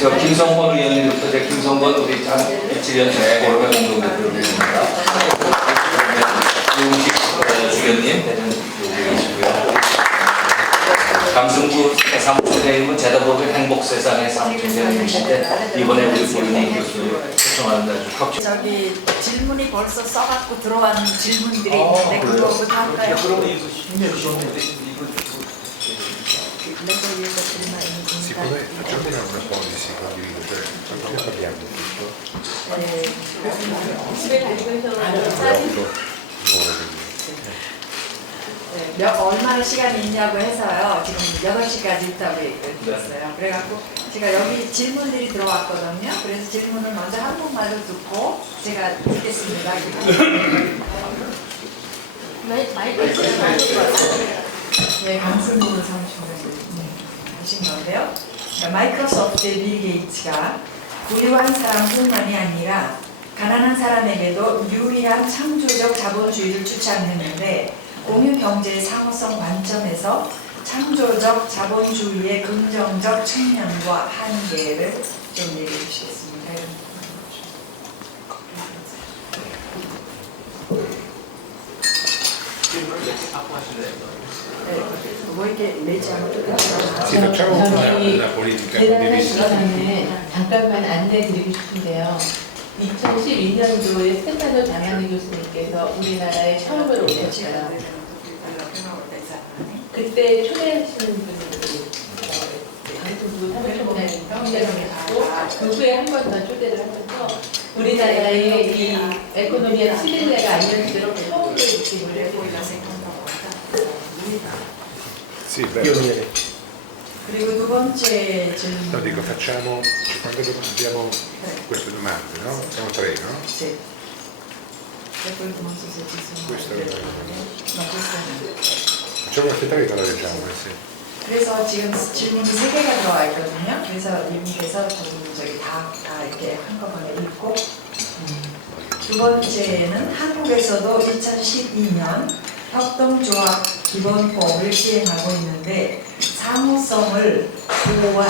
저 김성권 의원님부터 김성권 우리 장 일치위원회 보러가 공동대표입니다. 이웅식 주변님 대전 요구이시고요. 강승구 사무총장님은 제도법의 행복세상의 사무총장님이신데 이번에 우리 본인이 교수를 초청하는 날 저기 질문이 벌써 써갖고 들어왔는 질문들이 있는데 그거부터 할까요? 그러면 이거 힘내주시면 Si può facciamo una policy condivisa, cioè quanto capiamo tutto? 얼마나 시간이 있냐고 해서요. 지금 8시까지 있다고 들었어요. 그래갖고 제가 여기 질문들이 들어왔거든요. 그래서 질문을 먼저 한국말로 듣고 제가 듣겠습니다. 네, 강승구 사무총장님 하신 건데요. 마이크로소프트의 빌 게이츠가 부유한 사람뿐만이 아니라 가난한 사람에게도 유리한 창조적 자본주의를 주창했는데 공유 경제의 상호성 관점에서 창조적 자본주의의 긍정적 측면과 한계를 좀 얘기해 주시겠습니다. 뭐 이렇게 내지 않고 Sì, facciamo una politica condivisa. 잠깐만 안내드리고 싶은데요. 2012년도에 스테파노 장하니 교수님께서 우리나라에 처음으로 오셨어요. 그때 초대하시는 분들이 강승구 사무총장님 경제장이셨고 그 후에 한 번 더 초대를 하면서 우리나라의 이 에코노미의 시딜레가 알려지도록 처음으로 이렇게 노력을 Sì, bello. 그리고 두 번째 질문. No, dico, facciamo, quando abbiamo queste domande, no? Siamo tre, no? Sì. Questo è facciamo aspettare che la leggiamo, sì. 그래서 지금 질문이 3개가 들어와 있거든요. 그래서 이분께서 저기 다 이렇게 한꺼번에 읽고 두 번째는 한국에서도 2012년 협동조합 기본법을 시행하고 있는데 상호성을 보완,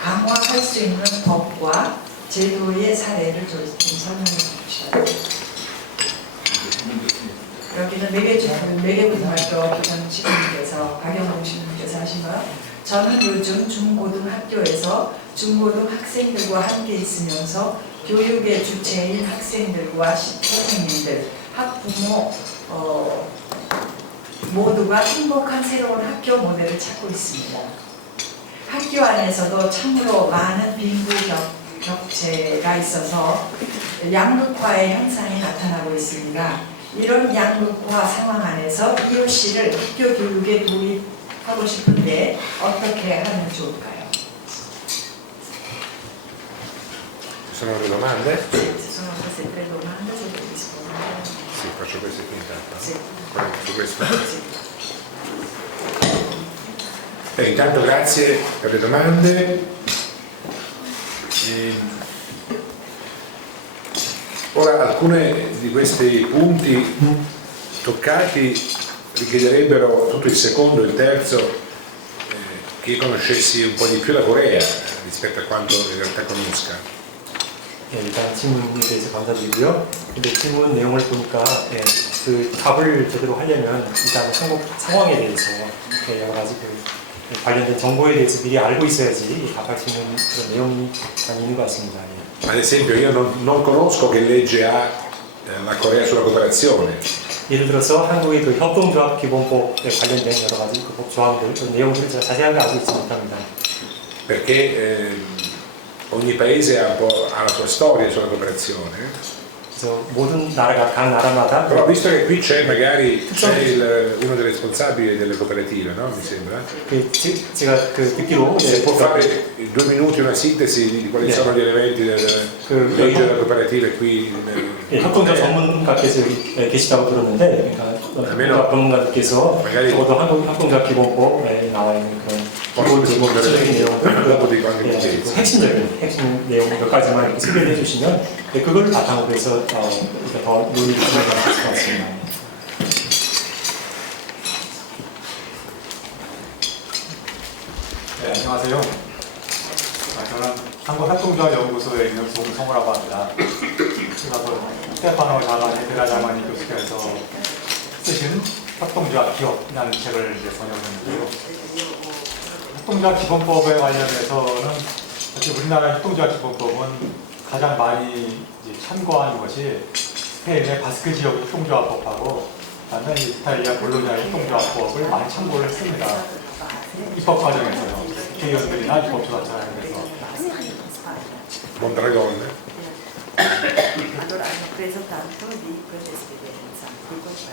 강화할 수 있는 법과 제도의 사례를 좀 설명해 주셔야 돼요. 여기는 4개 분말도 부장 시민님께서 박영웅 시민님께서 하신 거요. 저는 요즘 중고등학교에서 중고등학생들과 함께 있으면서 교육의 주체인 학생들과 선생님들, 학부모 모두가 행복한 새로운 학교 모델을 찾고 있습니다. 학교 안에서도 참으로 많은 빈부격차가 있어서 양극화의 현상이 나타나고 있습니다. 이런 양극화 상황 안에서 EOC를 학교 교육에 도입하고 싶은데 어떻게 하면 좋을까요? Sono le domande? Sono queste 3 domande, se vi rispondo. Sì, faccio queste qui intanto. Sì. Su questo. Sì. Intanto grazie per le domande. Ora alcuni di questi punti toccati richiederebbero tutto il secondo e il terzo che io conoscessi un po' di più la Corea rispetto a quanto in realtà conosca. 일단 질문에 대해서 감사드리고요. 근데 질문 내용을 보니까 그 답을 제대로 하려면 일단 한국 상황에 대해서 여러 가지 관련된 정보에 대해서 미리 알고 있어야지 답할 수 있는 그런 내용이 많이 있는 것 같습니다. Ad esempio io non conosco che legge ha la Corea sulla cooperazione. 예를 들어서 한국의 그 협동조합 기본법에 관련된 여러 가지 그 법 조항들, 그 내용들을 제가 자세하게 알고 있지 못합니다. Perché ogni paese ha la sua storia sulla cooperazione. 그래서 모든 나라가 각 나라마다 Però visto che qui c'è magari uno dei responsabili delle cooperative, no? Mi sembra. 제가 그 듣기로 Se può fare in 2 minuti una sintesi di quali sono gli elementi della legge della cooperativa qui 협동조합 전문가께서 여기 계시다고 들었는데 그러니까 전문가들께서 적어도 한국 협동조합 기본법에 나와 있는 그런 기본적인 내용들 핵심 내용 몇 가지만 이렇게 소개를 해주시면 그걸 바탕으로 해서 더 논의를 진행할 수 있을 것 같습니다. 네, 안녕하세요. 저는 한국협동조합연구소에 있는 송성우라고 합니다. 그래서 스테파노 자마니 베라자마니 교수께서 쓰신 협동조합 기업이라는 책을 이제 번역했는데요. 협동조합 기본법에 관련해서는 우리나라 협동조합 기본법은 가장 많이 이제 참고한 것이 스페인의 바스크 지역 협동조합법하고 그다음에 이탈리아 볼로냐 협동조합법을 많이 참고를 했습니다. 입법 과정에서요. 국회의원들이나 입법조사처에서. Mondragone. Allora hanno preso tanto di questa esperienza di quel paese.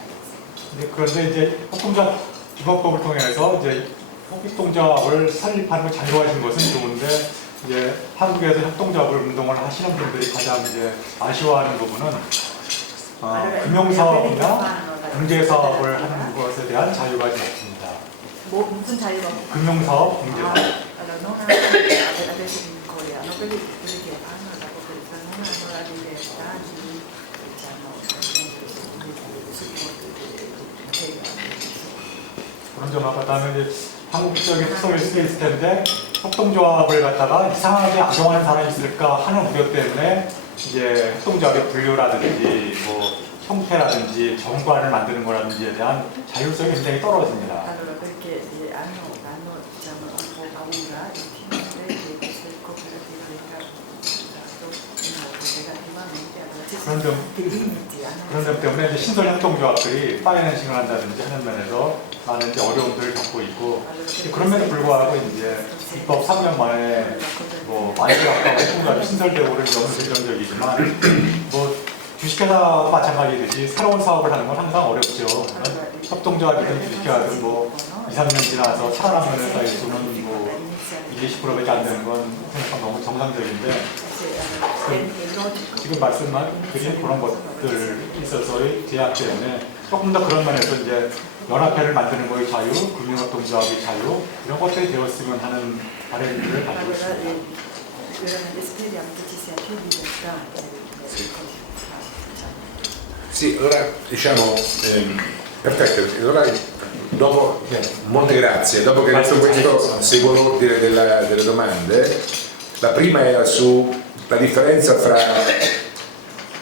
네, 그런데 이제 협동조합 기본법을 통해서 이제 협동조합을 설립하는 걸 장려하신 것은 좋은데 이제 한국에서 협동조합을 운동을 하시는 분들이 가장 이제 아쉬워하는 부분은 금융사업이나 경제사업을 하는 것에 대한 자유가 없습니다. 뭐 무슨 자유가? 금융사업, 경제사업. Allora non hanno adesso in Corea, quelli che hanno la cooperazione non hanno la libertà di 그런 점하고 그다음에 이제 한국적인 특성일 수도 있을 텐데 협동조합을 갖다가 이상하게 악용하는 사람이 있을까 하는 우려 때문에 이제 협동조합의 분류라든지 뭐 형태라든지 정관을 만드는 거라든지에 대한 자율성이 굉장히 떨어집니다. Allora perché hanno diciamo un po' paura di chiudere che queste cooperative vengano usato in modo negativamente, allora ci sono dei limiti. 그런 점 때문에 이제 신설 협동조합들이 파이낸싱을 한다든지 하는 면에서 많은 이제 어려움들을 겪고 있고 그럼에도 불구하고 이제 입법 3년 만에 뭐 많이 가까운 협동조합이 신설되고 그런 점은 긍정적이지만 뭐 주식회사와 마찬가지듯이 새로운 사업을 하는 건 항상 어렵죠. 협동조합이든 주식회사든 뭐 2, 3년 지나서 살아남는 회사의 수는 뭐 20%밖에 안 되는 건 생각보다 너무 정상적인데 지금 말씀드린 그런 것들 있어서의 제약 때문에 조금 더 그런 면에서 이제 연합회를 만드는 거의 자유, 금융협동조합의 자유 이런 것들이 되었으면 하는 바람들을 가지고 있습니다. Veramente speriamo che ci sia più libertà. Sì, allora diciamo, perfetto, allora dopo, molte grazie, dopo che hai detto questo seguo l'ordine delle domande. La prima era sulla differenza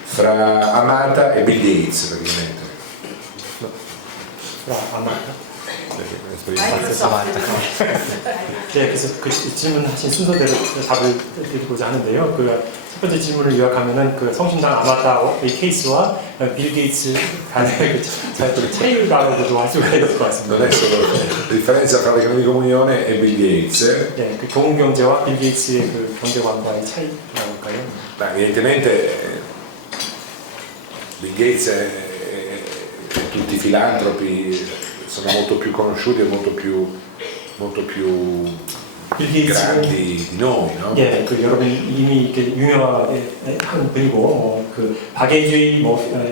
fra Amata e Bill Gates praticamente. 아마타? 마이크로소프트. 네, 그래서 그 질문하신 순서대로 답을 드리고자 하는데요. 첫 번째 질문을 요약하면은 그 성심당 아마타의 케이스와 빌 게이츠 간의 차이라고도 할 수가 있을 것 같습니다. Non è solo la differenza tra l'economia di comunione e Bill Gates. 네, 그 교훈 경제와 빌 게이츠의 그 경제관과의 차이라고 할까요? Evidentemente Bill Gates e tutti i filantropi sono molto più conosciuti e molto più grandi di noi, no? 예, 그 여러분이 이미 이렇게 유명한 분이고 그 박애주의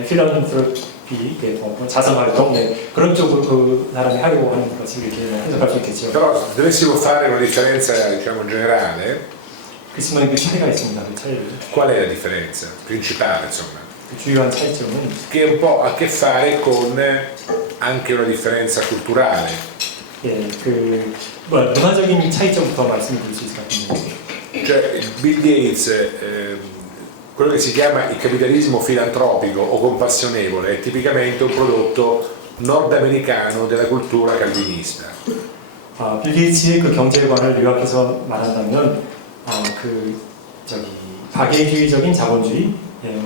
필란트로피 자선활동 그런 쪽으로 그 사람이 하려고 하는 것을 이렇게 해석할 수 있겠죠. Però se dovessimo fare una differenza diciamo generale, 그렇지만 그 차이가 있습니다. 그 차이를. qual è la differenza principale insomma? 그 주요한 차이점은 Che un po' ha a che fare con anche una differenza culturale. 예, 그 문화적인 차이점부터 말씀드릴 수 있을 것 같은데. Cioè Bill Gates, quello che si chiama il capitalismo filantropico o compassionevole è tipicamente un prodotto nordamericano della cultura calvinista. 빌 게이츠의 그 경제관을 요약해서 말한다면 박애주의적인 자본주의,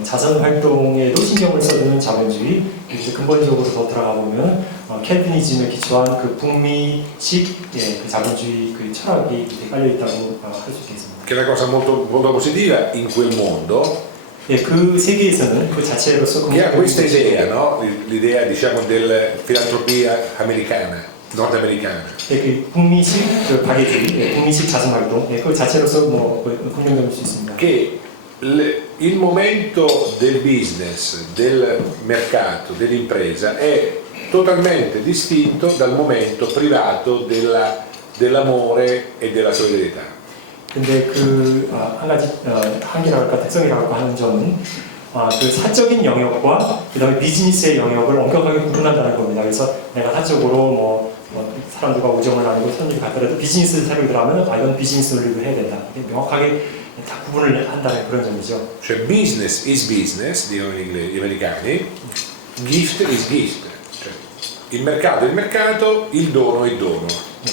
자선 활동에도 신경을 써주는 자본주의, 그래서 근본적으로 더 들어가 보면 캘비니즘에 기초한 그 북미식 그 자본주의 그 철학이 깔려 있다고 할 수 있겠습니다. Che è una cosa molto positiva in quel mondo. 예, 그 세계에서는 그 자체로서 Che ha questa idea, no? L'idea diciamo della filantropia americana, nordamericana. 예, 그 북미식 그 박애주의, 북미식 자선 활동, 그 자체로서 긍정적일 수 있습니다. Che il momento del business, del mercato, dell'impresa è totalmente distinto dal momento privato dell'amore e della solidarietà. 근데 한 가지 한계라고 할까 특성이라고 하는 점은 그 사적인 영역과 그다음에 비즈니스의 영역을 엄격하게 구분한다는 겁니다. 그래서 내가 사적으로 사람들과 우정을 나누고 손님이 같더라도 비즈니스 사료를 들어가면 이건 비즈니스 논리로 해야 된다. 명확하게 다 구분을 한다는 그런 점이죠. Cioè business is business, dicono gli americani, gift is gift. Cioè, il mercato è il mercato, il dono è il dono. 네,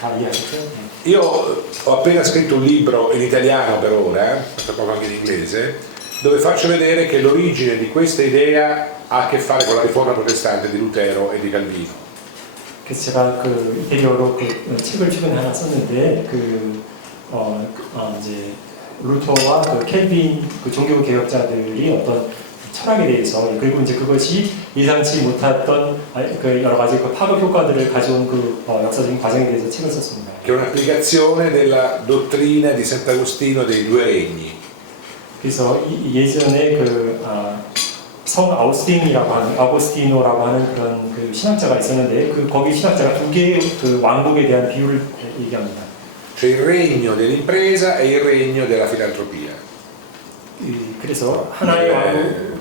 다 이해하셨죠? Io ho appena scritto un libro in italiano per ora, tra poco anche in inglese, dove faccio vedere che l'origine di questa idea ha a che fare con la riforma protestante di Lutero e di Calvino. 그래서 제가 그 이태리어로 책을 최근에 하나 썼는데 이제 루터와 그 켈빈 그 종교 개혁자들이 어떤 철학에 대해서 그리고 이제 그것이 예상치 못했던 그 여러 가지 그 파급 효과들을 가져온 그 역사적인 과정에 대해서 책을 썼습니다. Che è un'applicazione della dottrina di Sant'Agostino dei due regni. 그래서 예전에 성 아우구스티노라고 하는 그런 그 신학자가 있었는데 거기 신학자가 두 개의 그 왕국에 대한 비유를 얘기합니다. C'è il regno dell'impresa e il regno della filantropia. 그래서 하나의 왕국,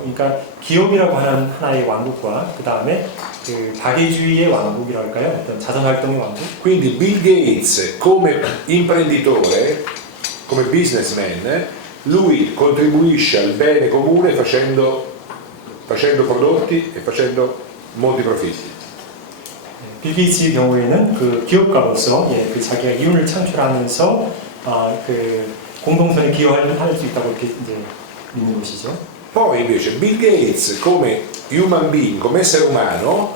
그러니까 기업이라고 하는 하나의 왕국과 그 다음에 그 박애주의의 왕국이라고 할까요? 어떤 자선활동의 왕국. Quindi Bill Gates come imprenditore, come businessman, lui contribuisce al bene comune facendo prodotti e facendo molti profitti. 빌 게이츠의 경우에는 그 기업가로서 그 자기가 이윤을 창출하면서 그 공동선에 기여할 수 있다고 이렇게 이제 믿는 것이죠. Poi invece Bill Gates come human being, come essere umano,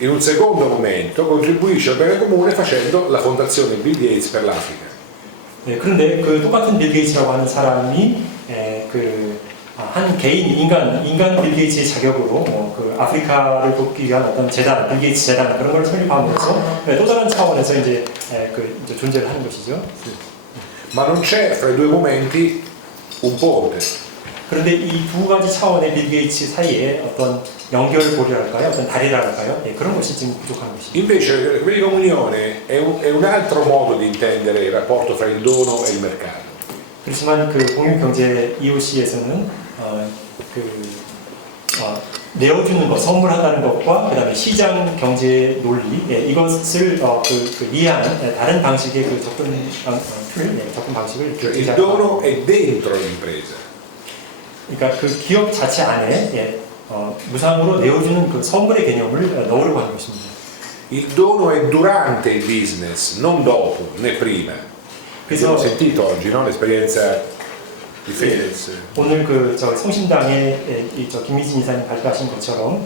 in un secondo momento contribuisce al bene comune facendo la fondazione Bill Gates per l'Africa. 네, 그런데 그 똑같은 빌 게이츠라고 하는 사람이 한 개인 인간 빌 게이츠의 자격으로 그 아프리카를 돕기 위한 어떤 재단, 빌 게이츠 재단 그런 걸 설립하면서 또 다른 차원에서 이제 이제 존재를 하는 것이죠. Ma non c'è fra i due momenti un ponte. 그런데 이 두 가지 차원의 빌 게이츠 사이에 어떤 연결고리랄까요? 어떤 다리랄까요? 그런 것이 지금 부족한 것이죠. Invece la comunione è un altro modo di intendere il rapporto fra il dono e il mercato. 그렇지만 그 공유경제 EOC에서는 내어주는 것, 선물한다는 것과 그다음에 시장 경제 논리 이것을 이해하는 다른 방식의 그 접근 방식을 Il dono è dentro l'impresa. 그러니까 그 기업 자체 안에 무상으로 내어주는 그 선물의 개념을 넣으려고 하는 것입니다. Il dono è durante il business, non dopo né prima. Abbiamo sentito oggi, no? L'esperienza di Fedez. 오늘 성신당의 김미진 이사님 발표하신 것처럼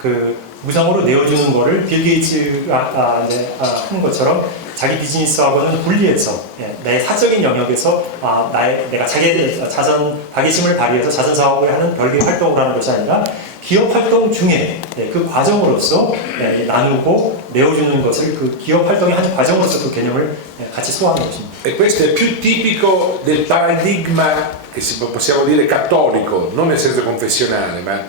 그 무상으로 내어주는 거를 빌 게이츠가 하는 것처럼 자기 비즈니스하고는 분리해서 내 사적인 영역에서 내가 자기의 자선 박애심을 발휘해서 자선 사업을 하는 별개의 활동을 하는 것이 아니라 기업 활동 중에 그 과정으로서 나누고 내어주는 것을 그 기업 활동의 한 과정으로서 그 개념을 같이 소화하는 것입니다. E questo è più tipico del paradigma che possiamo dire cattolico, non nel senso confessionale, ma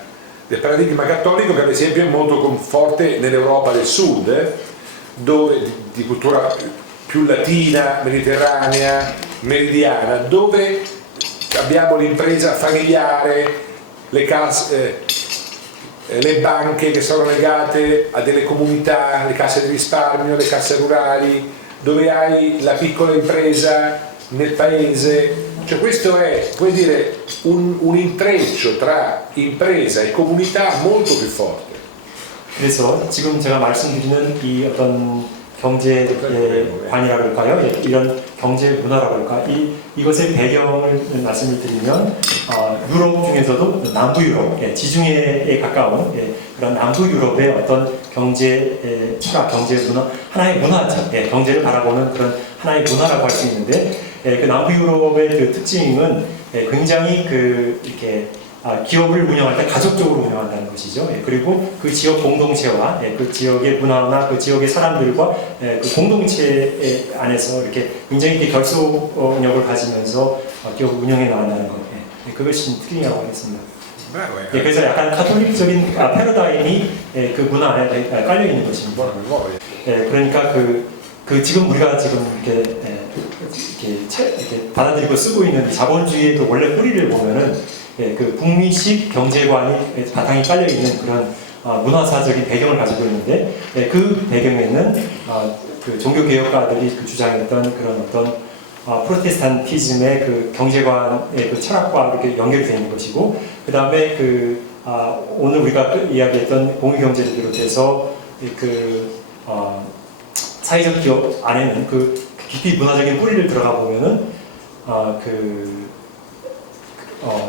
del paradigma cattolico che ad esempio è molto forte nell'Europa del Sud, dove di cultura più latina, mediterranea, meridiana, dove abbiamo l'impresa familiare, le banche che sono legate a delle comunità, le casse di risparmio, le casse rurali, dove hai la piccola impresa nel paese. Cioè questo è, puoi dire, un intreccio tra impresa e comunità molto più forte. 그래서 지금 제가 말씀드리는 이 어떤 경제 관이라고 할까요? 이런 경제 문화라고 할까? 이것의 배경을 말씀을 드리면 유럽 중에서도 남부 유럽, 지중해에 가까운 그런 남부 유럽의 어떤 경제 철학, 경제 문화, 하나의 문화죠. 경제를 바라보는 그런 하나의 문화라고 할 수 있는데 그 남부 유럽의 그 특징은 굉장히 이렇게 기업을 운영할 때 가족적으로 운영한다는 것이죠. 그리고 그 지역 공동체와 그 지역의 문화나 그 지역의 사람들과 그 공동체 안에서 이렇게 굉장히 결속력을 가지면서 기업을 운영해 나간다는 것. 그것이 특징이라고 하겠습니다. 그래서 약간 카톨릭적인 패러다임이 그 문화 안에 깔려 있는 것입니다. 그러니까 지금 우리가 지금 이렇게 받아들이고 쓰고 있는 자본주의의 그 원래 뿌리를 보면은 그 북미식 경제관이 바탕이 깔려 있는 그런 문화사적인 배경을 가지고 있는데 그 배경에는 그 종교개혁가들이 그 주장했던 그런 어떤 프로테스탄티즘의 그 경제관의 그 철학과 이렇게 연결이 되어 있는 것이고, 그 다음에 오늘 우리가 이야기했던 공유경제를 비롯해서 사회적 기업 안에는 그 깊이 문화적인 뿌리를 들어가 보면은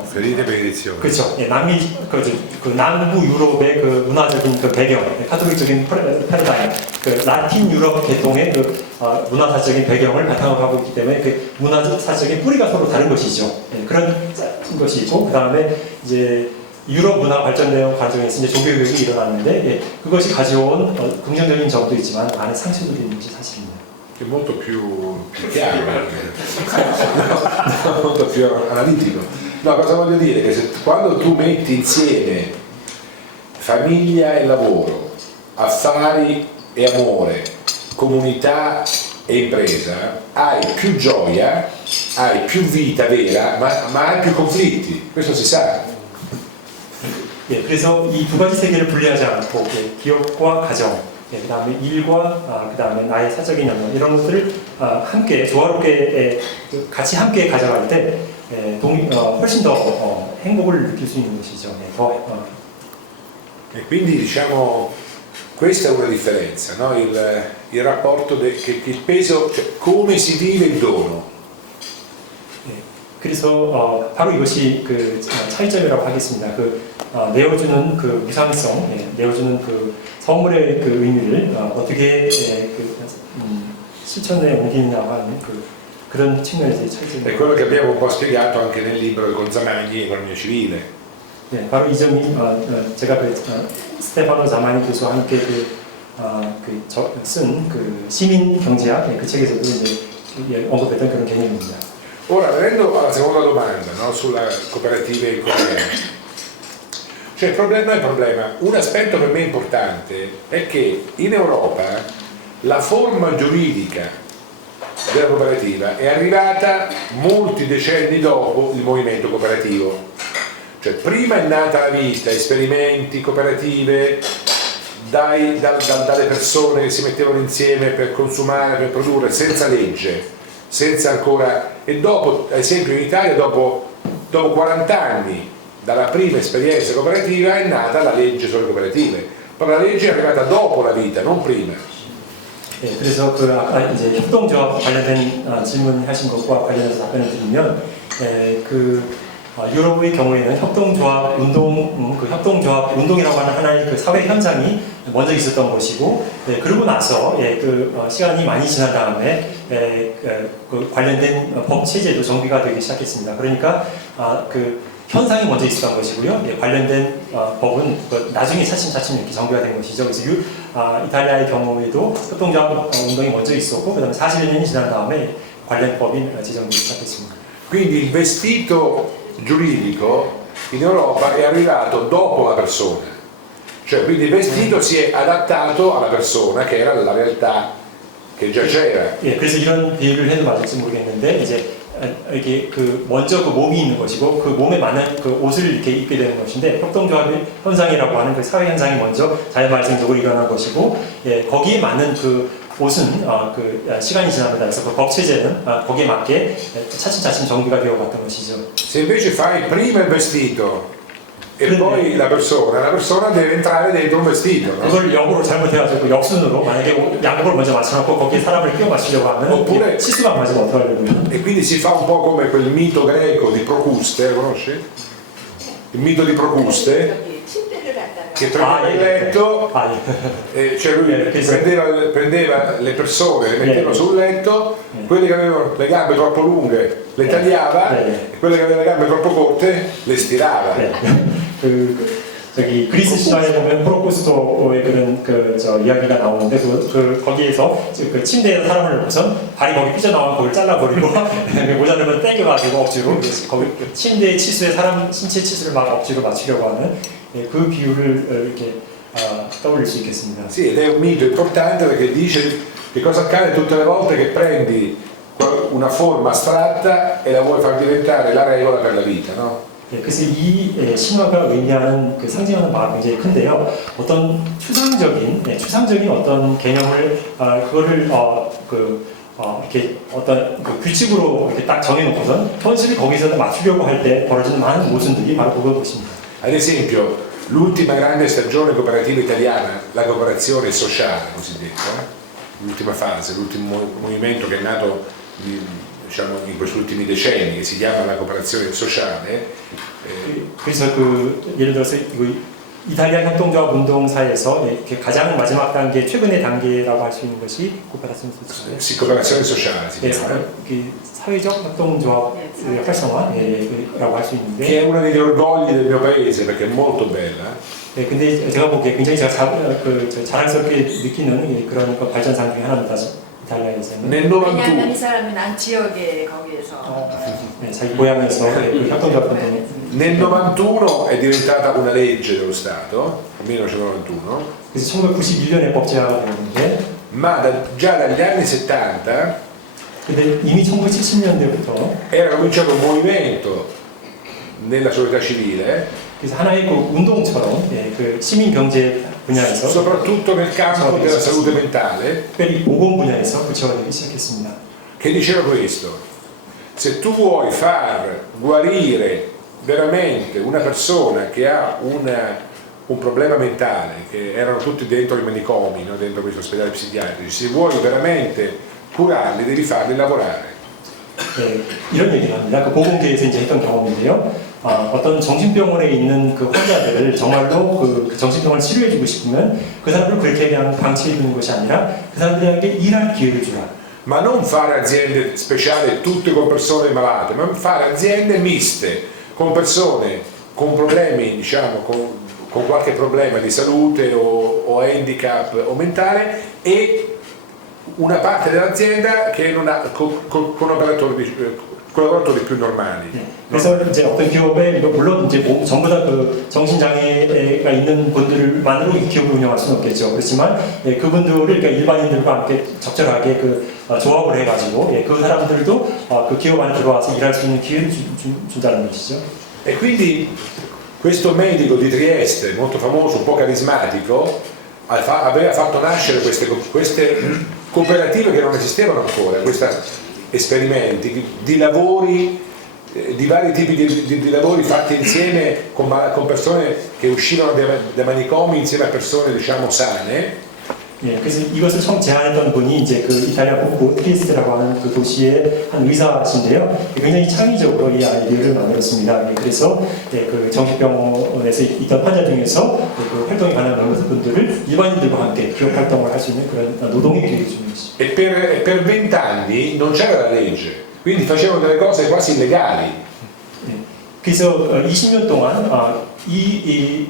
Ferite per edizione. 그렇죠. 예, 남부 유럽의 그 문화적인 그 배경, 카톨릭적인 패러다임, 그 라틴 유럽 계통의 문화사적인 배경을 바탕으로 하고 있기 때문에 그 문화사적인 뿌리가 서로 다른 것이죠. 예, 그런 것이 있고, 그 다음에 이제 유럽 문화 발전되는 과정에서 이제 종교개혁이 일어났는데, 예, 그것이 가져온 긍정적인 점도 있지만 안에 상처도 있는 것이 사실입니다. È molto più chiaro, molto più analitico. No, cosa voglio dire? Che quando tu metti insieme famiglia e lavoro, affari e amore, comunità e impresa, hai più gioia, hai più vita vera, ma hai più conflitti. Questo si sa. 예, 그래서 이 두 가지 세계를 분리하지 않고 기업과 가정, 그 다음에 일과 그 다음에 나의 사적인 영역 이런 것들을 함께 조화롭게 같이 함께 가져갈 때 훨씬 더 행복을 느낄 수 있는 것이죠. E quindi diciamo questa è una differenza, no? Il rapporto che il peso, cioè come si vive il dono. 그래서 바로 이것이 그 차이점이라고 하겠습니다. 내어주는 그 무상성, 내어주는 그 선물의 그 의미를 어떻게 실천에 옮기느냐가 하는 그런 측면에서의 차이점입니다. È quello che abbiamo un po' spiegato anche nel libro del Gonzamagni, Economia Civile. 네, 바로 이 점이 제가 스테파노 자마니 교수와 함께 쓴 시민 경제학 그 책에서도 이제 언급했던 그런 개념입니다. Ora, venendo alla seconda domanda, no? Sulla cooperativa in Corea. Cioè il problema, un aspetto per me importante è che in Europa la forma giuridica della cooperativa è arrivata molti decenni dopo il movimento cooperativo. Cioè prima è nata la vita, esperimenti, cooperative, dalle persone che si mettevano insieme per consumare, per produrre, senza legge, senza ancora... E dopo, ad esempio in Italia, dopo 40 anni dalla prima esperienza cooperativa è nata la legge sulle cooperative. Però la legge è arrivata dopo la vita, non prima. 네, 그래서 아까 이제 협동조합 관련된 질문하신 것과 관련해서 답변을 드리면, 유럽의 경우에는 협동조합 운동이라고 하는 하나의 사회 현상이 먼저 있었던 것이고, 그러고 나서 시간이 많이 지난 다음에 관련된 법 체제도 정비가 되기 시작했습니다. 그러니까 현상이 먼저 있었던 것이고요. 관련된 법은 나중에 차츰 이렇게 정비가 된 것이죠. 그래서 이탈리아의 경우에도 협동조합 운동이 먼저 있었고, 그다음에 40년이 지난 다음에 관련 법이 제정되기 시작했습니다. Quindi il vestito giuridico in Europa è arrivato dopo la persona, cioè quindi il vestito si è adattato alla persona che era la realtà che già c'era. 예, 그래서 이런 비유를 해도 맞을지 모르겠는데 이제 이렇게 먼저 몸이 있는 것이고 그 몸에 맞는 옷을 이렇게 입게 되는 것인데 협동조합의 현상이라고 하는 사회 현상이 먼저 자연발생적으로 일어난 것이고 거기에 맞는 옷은 시간이 지나면서 해서 법 체제는 거기에 맞게 차츰 정비가 되어갔던 것이죠. Se invece fai prima il vestito e poi la persona deve entrare dentro un vestito, no? 그걸 역으로 잘못해가지고 역순으로 만약에 양복을 먼저 맞춰놓고 거기에 사람을 끼워 맞추려고 하면 Oppure- 치수가 안 맞으면 어떻게 하려고요? E quindi si fa un po' come quel mito greco di Procuste, lo conosci? Il mito di Procuste 침대를 갖다가 che prendeva il letto, cioè lui che prendeva le persone, le metteva sul letto, quelli che avevano le gambe troppo lunghe le tagliava e quelle che avevano le gambe troppo corte le stirava. 그리스 신화에 보면 프로쿠스토의 그런 이야기가 나오는데 거기에서 침대에서 사람을 놓고선 발이 거기 삐져나와 거기를 잘라버리고 모자르면 떼겨가지고 억지로 거기 침대의 치수에 사람 신체 치수를 막 억지로 맞추려고 하는 그 비유를 이렇게 떠올릴 수 있겠습니다. Sì, ed è un mito importante perché dice che cosa accade tutte le volte che prendi una forma astratta e la vuoi far diventare la regola per la vita, no? 그래서 이 신화가 의미하는 그 상징하는 바가 굉장히 큰데요. 어떤 추상적인 어떤 개념을 그거를 이렇게 어떤 그 규칙으로 이렇게 딱 정해놓고선 현실을 거기서 맞추려고 할 때 벌어지는 많은 모순들이 바로 그것입니다. Ad esempio, l'ultima grande stagione cooperativa italiana, la cooperazione sociale cosiddetta, l'ultima fase, l'ultimo movimento che è nato diciamo, in questi ultimi decenni, che si chiama la cooperazione sociale. 그래서 예를 들어서 이탈리아 협동조합 운동사에서 가장 마지막 단계, 최근의 단계라고 할 수 있는 것이 코퍼레이션 소셜. Sì, cooperazione sociale si chiama. 사회적 협동조합 활성화라고 할 수 있는데. Che è uno degli orgogli del mio paese perché è molto bella. 네, 근데 제가 보기에 굉장히 자랑스럽게 느끼는 그런 발전상 중에 하나입니다. 이탈리아에서는. 왜냐하면 이 사람은 난 지역에 거기에서 자기 고향에서 협동조합 운동. Nel 91 è diventata una legge dello Stato, nel 1991. 그래서 1991년에 법제화가 되었는데. Ma già dagli anni 70 근데 이미 1970년대부터 era cominciato un movimento nella società civile. 그래서 하나의 그 운동처럼 그 시민 경제 분야에서 soprattutto nel campo della salute mentale, 특별히 보건 분야에서 구체화되기 시작했습니다. che diceva questo: se tu vuoi far guarire veramente una persona che ha un problema mentale, che erano tutti dentro i manicomi, no? Dentro questi ospedali psichiatrici, se vuoi veramente curarli devi farli lavorare. 이런 얘기를 합니다. 그 보건계에서 이제 했던 경험인데요. 어떤 정신병원에 있는 그 환자들을 정말로 그 정신병원을 치료해주고 싶으면 그 사람들을 그렇게 그냥 방치해두는 것이 아니라 그 사람들에게 일할 기회를 주라. Ma non fare aziende speciali tutte con persone malate, ma fare aziende miste con persone con problemi, diciamo, con qualche problema di salute o handicap o mentale e una parte dell'azienda che non ha con collaboratori più normali. 그래서 이제 어떤 기업에 물론 이제 전부 다 그 정신장애가 있는 분들만으로 이 기업을 운영할 수는 없겠죠. 그렇지만 그분들을 그러니까 일반인들과 함께 적절하게 조합을 해가지고 그 사람들도 그 기업 안에 들어와서 일할 수 있는 기회를 준다는 것이죠. E quindi questo medico di Trieste, molto famoso, un po' carismatico, aveva fatto nascere queste cooperative che non esistevano ancora, questi esperimenti di lavori, di vari tipi di lavori fatti insieme con persone che uscivano dai manicomi insieme a persone, diciamo, sane. 그래서 이것을 처음 제안했던 분이 이제 그 이탈리아 북부 트리에스테라고 하는 그 도시의 한 의사신데요. 굉장히 창의적으로 이 아이디어를 만들었습니다. 그래서 그 정신병원에서 있던 환자 중에서 그 활동에 관한 분들을 일반인들과 함께 기업 활동을 할 수 있는 그런 노동의 기회를 주는 것이죠. E per 20 anni non c'era la legge, quindi facevano delle cose quasi illegali. 그래서 20년 동안 이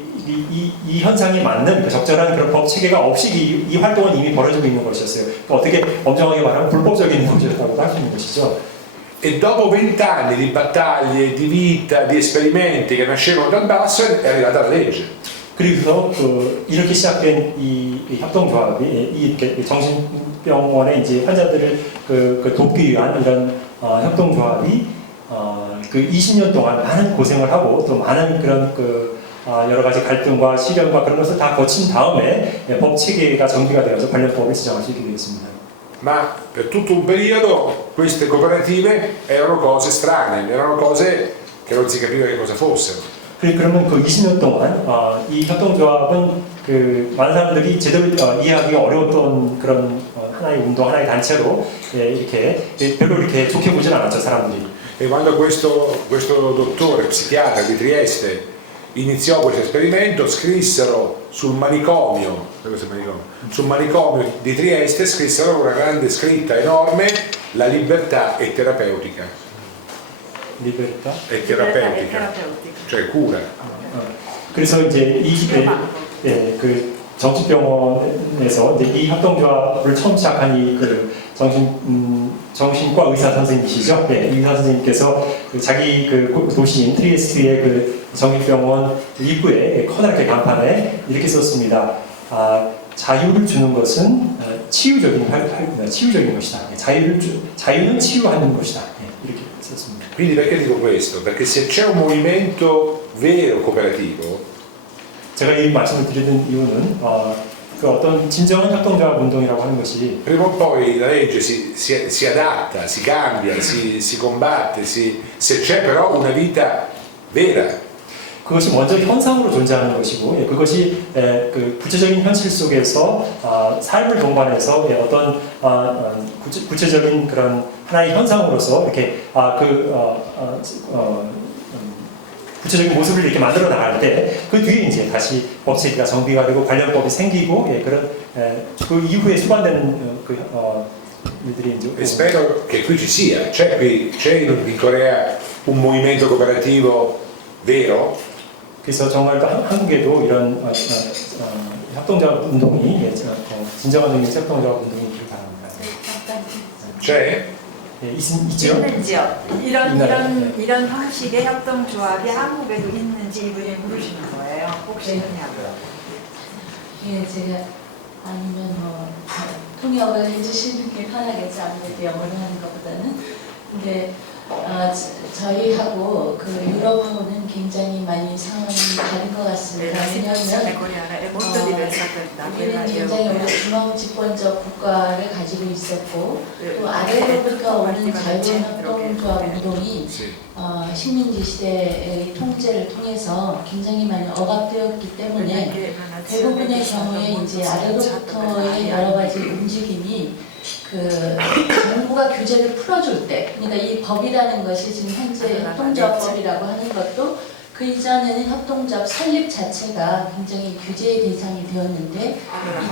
현상에 맞는 적절한 그런 법 체계가 없이 이 활동은 이미 벌어지고 있는 것이었어요. 그러니까 어떻게 엄정하게 말하면 불법적인 것이었다고 할 수 있는 것이죠. E dopo 20 anni di battaglie, di vita, di esperimenti che nascevano dal basso è arrivata la legge. 그래서 이렇게 시작된 이 협동조합이 이 정신병원의 이제 환자들을 돕기 위한 이런 협동조합이 그 20년 동안 많은 고생을 하고 또 많은 그런 여러 가지 갈등과 시련과 그런 것을 다 거친 다음에 법 체계가 정비가 되어서 관련 법을 지정할 수 있게 되었습니다. Ma per tutto un periodo queste cooperative erano cose strane, erano cose che non si capiva che cosa fossero. 그러면 그 20년 동안 이 협동조합은 그 많은 사람들이 제대로 이해하기 어려웠던 그런 하나의 운동, 하나의 단체로 이렇게 별로 이렇게 좋게 보진 않았죠, 사람들이. E quando questo dottore psichiatra di Trieste iniziò questo esperimento, scrissero sul manicomio di Trieste, scrissero una grande scritta enorme: la libertà è terapeutica. Libertà? È terapeutica, cioè cura. 그래서 이제 그 정신병원에서 이제 이 협동조합을 처음 시작한 그 정신과 의사 선생님이시죠. 이 의사 선생님께서 자기 그 도시인 트리에스트의 그 정신병원 입구에 커다랗게 간판에 이렇게 썼습니다. 자유를 주는 것은 치유적인 것이다. 자유는 치유하는 것이다. 이렇게 썼습니다. Quindi perché dico questo? Perché se c'è un movimento vero cooperativo, 제가 이 말씀을 드리는 이유는 그 어떤 진정한 협동조합 운동이라고 하는 것이 prima o poi la legge si adatta, si cambia, si combatte, se c'è però una vita vera. 그것이 먼저 현상으로 존재하는 것이고 그것이 그 구체적인 현실 속에서 삶을 동반해서 어떤 구체적인 그런 하나의 현상으로서 이렇게 구체적인 모습을 이렇게 만들어 나갈 때 그 뒤에 이제 다시 법체계가 정비가 되고 관련법이 생기고 그런 그 이후에 수반되는 일들이 이제 E spero che qui ci sia. C'è in Corea un movimento cooperativo vero? 그래서 정말 또 한국에도 이런 협동조합 운동이 진정한 의미의 협동조합 운동이 있길 바랍니다. C'è? 있죠? 있는지요? 이런 형식의 협동조합이 한국에도 있는지 이분이 물으시는 거예요. 혹시 있냐고요? 예, 제가 아니면 뭐 통역을 해주시는 게 편하겠지 아무래도 영어로 하는 것보다는. 근데 저희하고 그 유럽하고는 굉장히 많이 상황이 다른 것 같습니다. 왜냐하면 우리는 굉장히 오래 중앙집권적 국가를 가지고 있었고 또 아래로부터 오는 자유로운 협동조합 운동이 식민지 시대의 통제를 통해서 굉장히 많이 억압되었기 때문에 대부분의 경우에 이제 아래로부터의 여러 가지 움직임이 그 정부가 규제를 풀어줄 때, 그러니까 이 법이라는 것이 지금 현재 협동조합법이라고 하는 것도 그 이전에는 협동조합 설립 자체가 굉장히 규제의 대상이 되었는데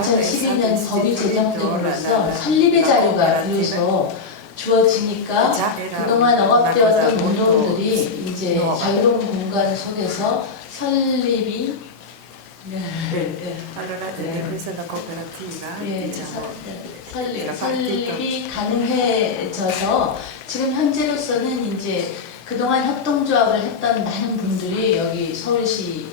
2012년 법이 제정됨으로써 설립의 자유가 비로소 주어지니까 그동안 억압되었던 운동들이 이제 자유로운 공간 속에서 설립이 설립이 가능해져서 지금 현재로서는 이제 그동안 협동조합을 했던 많은 분들이 여기 서울시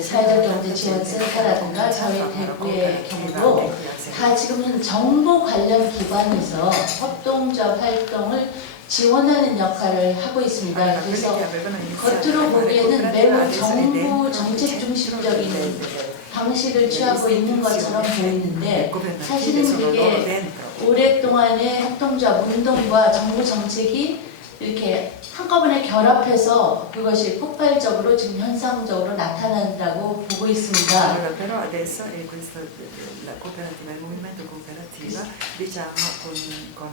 사회적경제지원센터라든가 저희 대구의 경우도 다 지금은 정부 관련 기관에서 협동조합 활동을 지원하는 역할을 하고 있습니다. 그래서 겉으로 보기에는 매우 정부 정책 중심적인 방식을 취하고 있는 것처럼 보이는데 사실은 이게 오랫동안의 협동조합 운동과 정부 정책이 이렇게 한꺼번에 결합해서 그것이 폭발적으로 지금 현상적으로 나타난다고 보고 있습니다. Però adesso è questo, la cooperativa, il movimento cooperativa, diciamo con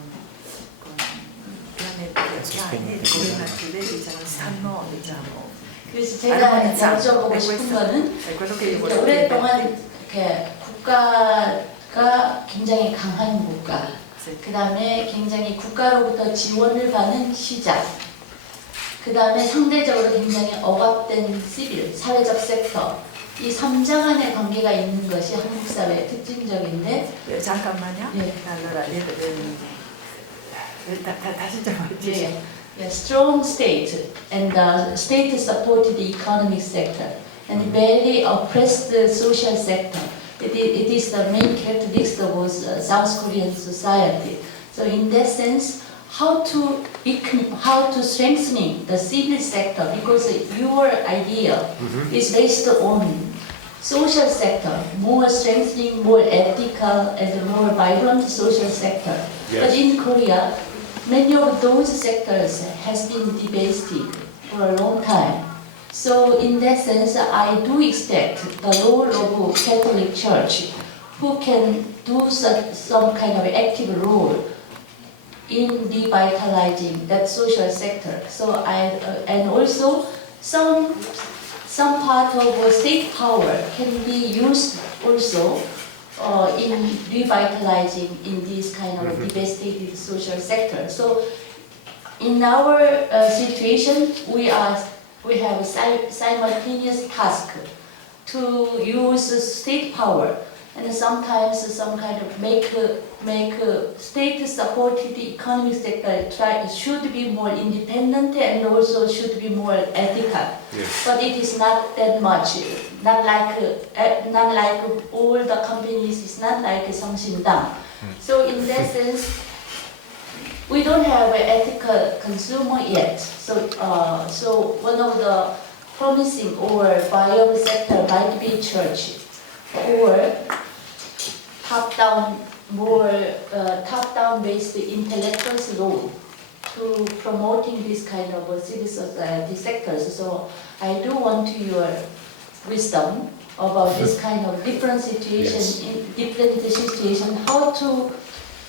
piani governative, diciamo, stanno, diciamo. 그래서 제가 여쭤보고 싶은 거는 오랫동안 이렇게 국가가 굉장히 강한 국가, 그 다음에 굉장히 국가로부터 지원을 받는 시작, 그 다음에 상대적으로 굉장히 억압된 시빌, 사회적 섹터, 이 3장 안의 관계가 있는 것이 한국 사회의 특징적인데 잠깐만요. 예. allora, 다시 좀 해주세요. Strong state and state supported economic sector and very oppressed social sector. It is the main characteristics of South Korean society. So in that sense, how to strengthening the civil sector, because your idea is based on social sector, more strengthening, more ethical and more vibrant social sector. Yes. But in Korea, many of those sectors has been debated for a long time. So in that sense, I do expect the role of Catholic Church, who can do some kind of active role in revitalizing that social sector. So and also some part of state power can be used also in revitalizing in this kind of devastated social sector. So in our situation, we have simultaneous task to use state power and sometimes some kind of make state supported economic sector should be more independent and also should be more ethical. Yes. But it is not that much. Not like all the companies. It's not like Seongshindang. So in that sense, we don't have an ethical consumer yet. So one of the promising or viable sector might be church or top-down, more top-down based intellectuals role to promoting this kind of civil society sectors. So I do want your wisdom about this kind of different situation, how to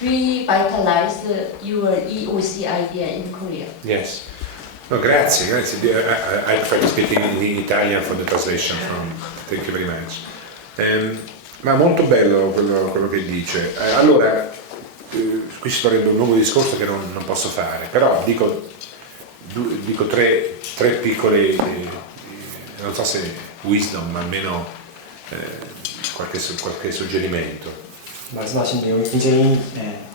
revitalize your EOC idea in Korea. Yes. No, grazie, grazie. I prefer speaking in Italian for the translation thank you very much. Ma molto bello quello che dice. Allora, qui sto avendo un lungo discorso che non posso fare, però dico tre piccole, non so se wisdom, ma almeno qualche suggerimento. 말씀하신 내용이 굉장히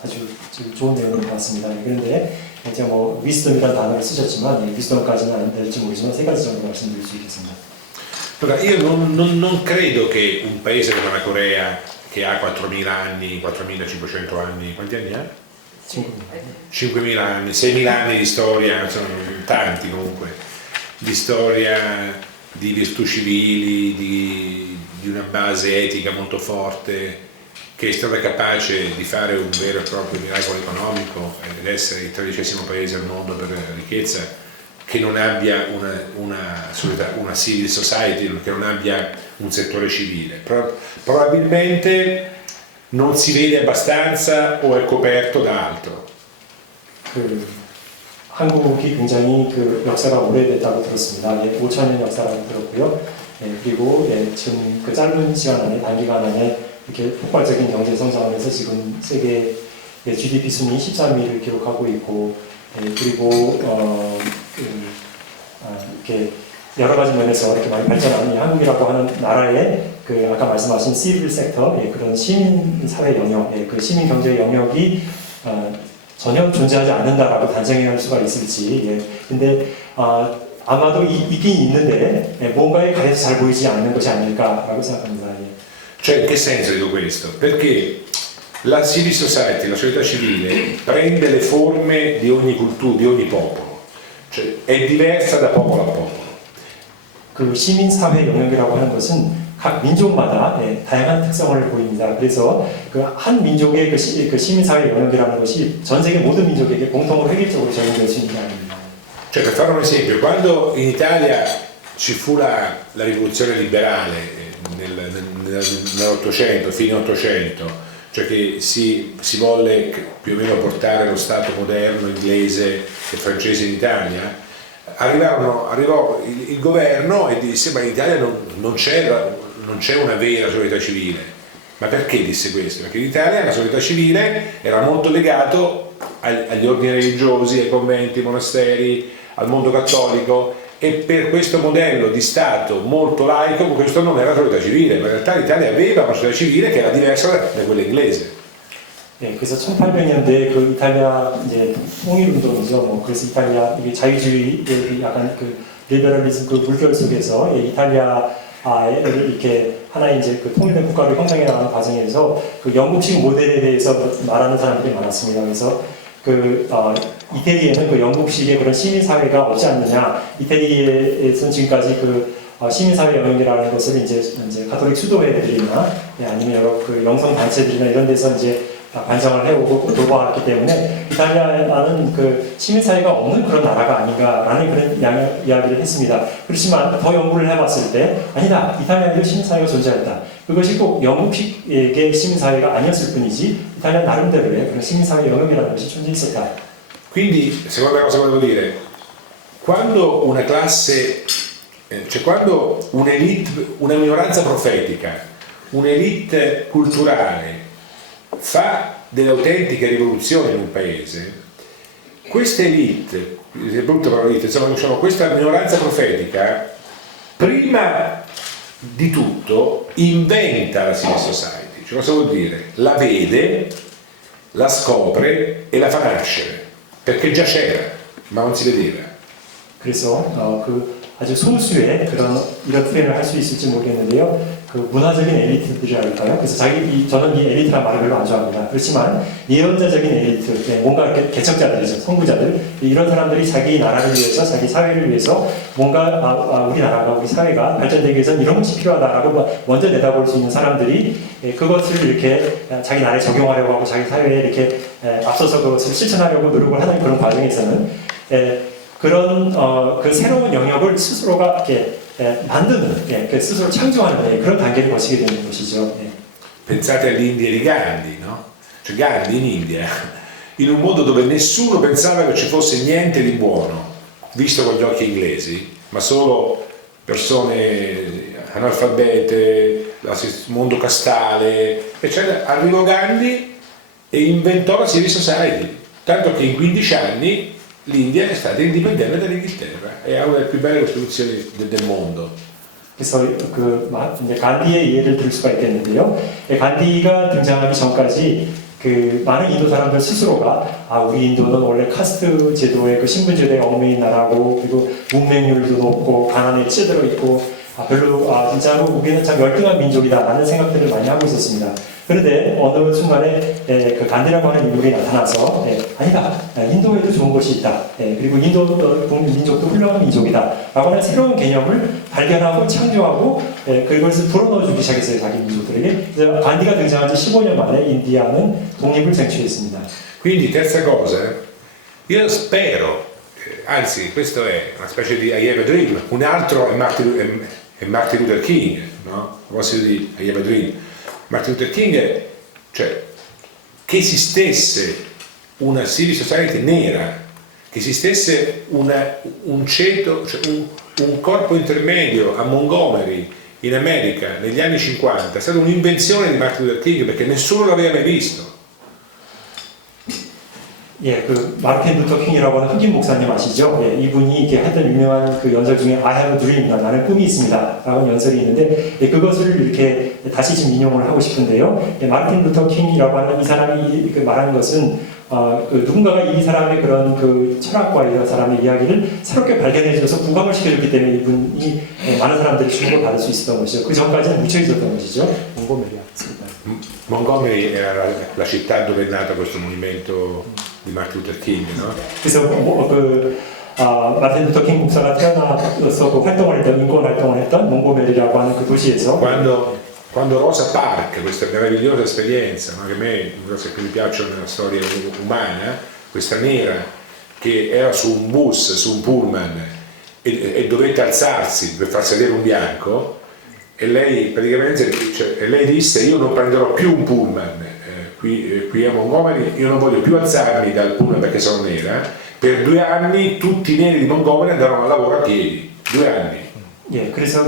아주 좋은 내용인 것 같습니다. 그런데 이제 뭐 위스덤이라는 단어를 쓰셨지만 위스덤까지는 안 될지 모르지만 세 가지 정도 말씀드릴 수 있겠습니다. Allora, io non credo che un paese come la Corea, che ha 4.000 anni, 4.500 anni, quanti anni ha? 5.000 anni, 6.000 anni di storia, sono tanti comunque, di storia, di virtù civili, di una base etica molto forte, che è stata capace di fare un vero e proprio miracolo economico ed essere il 13° paese al mondo per ricchezza, che non abbia una civil society, che non abbia un settore civile. Probabilmente non si vede abbastanza o è coperto da altro. 한국이 굉장히 역사가 오래됐다고 들었습니다. 5,000년 역사라고 들었고요. 그리고 지금 그 짧은 시간 안에, 단기간 안에 이렇게 폭발적인 경제 성장하면서 지금 세계 GDP 순위 13위를 기록하고 있고, 그리고 이렇게 여러 가지 면에서 이렇게 많이 발전한 이 한국이라고 하는 나라의 아까 말씀하신 시빌 섹터, 그런 시민 사회 영역, 그 시민 경제 영역이 전혀 존재하지 않는다라고 단정할 수가 있을지. 근데 아마도 있긴 있는데 뭔가에 가려서 잘 보이지 않는 것이 아닐까라고 생각합니다. Cioè, in che senso dico questo? Perché la civil society, la società civile, prende le forme di ogni cultura, di ogni popolo, cioè è diversa da popolo a popolo. 그 시민 사회 영역이라고 하는 것은 각 민족마다 다양한 특성을 보입니다. 그래서 그 한 민족의 그 시민 사회 영역이라는 것이 전 세계 모든 민족에게 공통으로 획일적으로 적용될 수 있는 게 아닙니다. Cioè, per fare un esempio, quando in Italia ci fu la rivoluzione liberale nell'Ottocento, fine Ottocento, cioè che si volle più o meno portare lo Stato moderno inglese e francese in Italia, arrivò il governo e disse: ma in Italia non c'è una vera società civile. Ma perché disse questo? Perché in Italia la società civile era molto legato agli ordini religiosi, ai conventi, ai monasteri, al mondo cattolico, e per questo modello di Stato molto laico questo non era società civile, ma in realtà l'Italia aveva una società civile che era diversa da quella inglese. 그래서 1800년대 그 이탈리아 이제 통일 운동이죠. 그래서 이탈리아 이게 자유주의의 약간 그 리베럴리즘 그 물결 속에서 이탈리아를 이렇게 하나의 이제 그 통일된 국가로 형성해 나가는 과정에서 그 영국식 모델에 대해서 말하는 사람들이 많았습니다. 그래서 이태리에는 그 영국식의 그런 시민사회가 없지 않느냐. 이태리에서는 지금까지 시민사회 영역이라는 것을 이제 가톨릭 수도회들이나 아니면 여러 그 영성단체들이나 이런 데서 이제 반성을 해오고 돌봐왔기 때문에 이탈리아는 그 시민사회가 없는 그런 나라가 아닌가라는 그런 이야기를 했습니다. 그렇지만 더 연구를 해봤을 때 아니다, 이탈리아에도 시민사회가 존재했다. 그것이 꼭 영국식의 시민사회가 아니었을 뿐이지 이탈리아 나름대로의 그런 시민사회 영역이라는 것이 존재했었다. Quindi, seconda cosa volevo dire, quando una classe, cioè quando un'elite, una minoranza profetica, un'elite culturale fa delle autentiche rivoluzioni in un paese, questa elite, è brutta parola elite, insomma, diciamo, questa minoranza profetica prima di tutto inventa la civil society. Cioè, cosa vuol dire? La vede, la scopre e la fa nascere, perché già c'era, ma non si vedeva. 그래서 아주 소수의 이런 표현을 할 수 있을지 모르겠는데요. 그 문화적인 엘리트들이랄까요. 그래서 저는 이 엘리트란 말을 별로 안 좋아합니다. 그렇지만 예언자적인 엘리트, 뭔가 이렇게 개척자들이죠. 선구자들. 이런 사람들이 자기 나라를 위해서, 자기 사회를 위해서 뭔가 우리 나라가, 우리 사회가 발전되기 위해서는 이런 것이 필요하다라고 먼저 내다볼 수 있는 사람들이 그것을 이렇게 자기 나라에 적용하려고 하고 자기 사회에 이렇게 앞서서 그것을 실천하려고 노력을 하는 그런 과정에서는 그런 그 새로운 영역을 스스로가 이렇게 만드는, 스스로 창조하는 그런 단계를 거치게 되는 것이죠. Pensate all'India di Gandhi, no? Cioè Gandhi in India, in un mondo dove nessuno pensava che ci fosse niente di buono, visto con gli occhi inglesi, ma solo persone analfabete, mondo castale, eccetera. Arrivò Gandhi e inventò la Civil Society, tanto che in 15 anni l'India è stata indipendente dall'Inghilterra e ha una delle più belle costituzioni del mondo. 그래서 이제 간디의 예를 들 수가 있겠는데요. 간디가 등장하기 전까지 그 많은 인도 사람들 스스로가 우리 인도는 원래 카스트 제도의 그 신분 제도에 얽매인 나라고 그리고 문맹률도 높고 가난에 찌들어 있고 별로 진짜로 우리는 참 열등한 민족이다라는 생각들을 많이 하고 있었습니다. 그런데 어느 순간에 그 간디라고 하는 인물이 나타나서 아니다, 인도에도 좋은 것이 있다. 그리고 인도 민족도 훌륭한 민족이다라고 하는 새로운 개념을 발견하고 창조하고 그것을 불어넣어주기 시작했어요, 자기 민족들에게. 그래서 간디가 등장한 지 15년 만에 인디아는 독립을 쟁취했습니다. Quindi terza cosa, io spero, anzi questo è una specie di I Have a Dream, un altro è Martin Luther King, no? A proposito di I Have a Dream. Martin Luther King, cioè che esistesse una civil society nera, che esistesse un ceto, cioè un corpo intermedio a Montgomery in America negli anni 50, è stata un'invenzione di Martin Luther King perché nessuno l'aveva mai visto. 그 마르틴 루터 킹이라고 하는 흑인 목사님 아시죠? 이분이 이렇게 했던 유명한 그 연설 중에 I have a dream, 나는 꿈이 있습니다 라는 연설이 있는데 그것을 이렇게 다시 지금 인용을 하고 싶은데요. 마르틴 루터 킹이라고 하는 이 사람이 말한 것은 누군가가 이 사람의 그런 그 철학과 이런 사람의 이야기를 새롭게 발견해줘서 부각을 시켜줬기 때문에 이분이 많은 사람들이 주목을 받을 수 있었던 것이죠. 그 전까지는 묻혀있었던 것이죠. Montgomery era la città dove è nato questo movimento di Martin Luther King, no? 그래서 마틴 루터 king 목사가 태어나서 그 활동을 했던 인권 활동을 했던 몽고메리라고 하는 그 도시에서 quando Rosa Parks, questa meravigliosa esperienza, no? Che a me mi piacciono nella storia umana, questa nera che era su un bus, su un pullman e dovette alzarsi per far sedere un bianco e lei praticamente lei disse io non prenderò più un pullman qui a Montgomery, io non voglio più alzarmi dal pullman perché sono nera. Per 2 anni tutti i neri di Montgomery andarono a lavoro a piedi. 2 anni. 그래서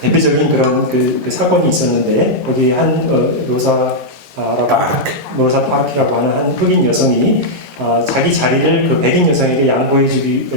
대표적인 그런 그 사건이 있었는데 거기 한 로사 파크라고 하는 한 흑인 여성이 자기 자리를 그 백인 여성에게 양보해주기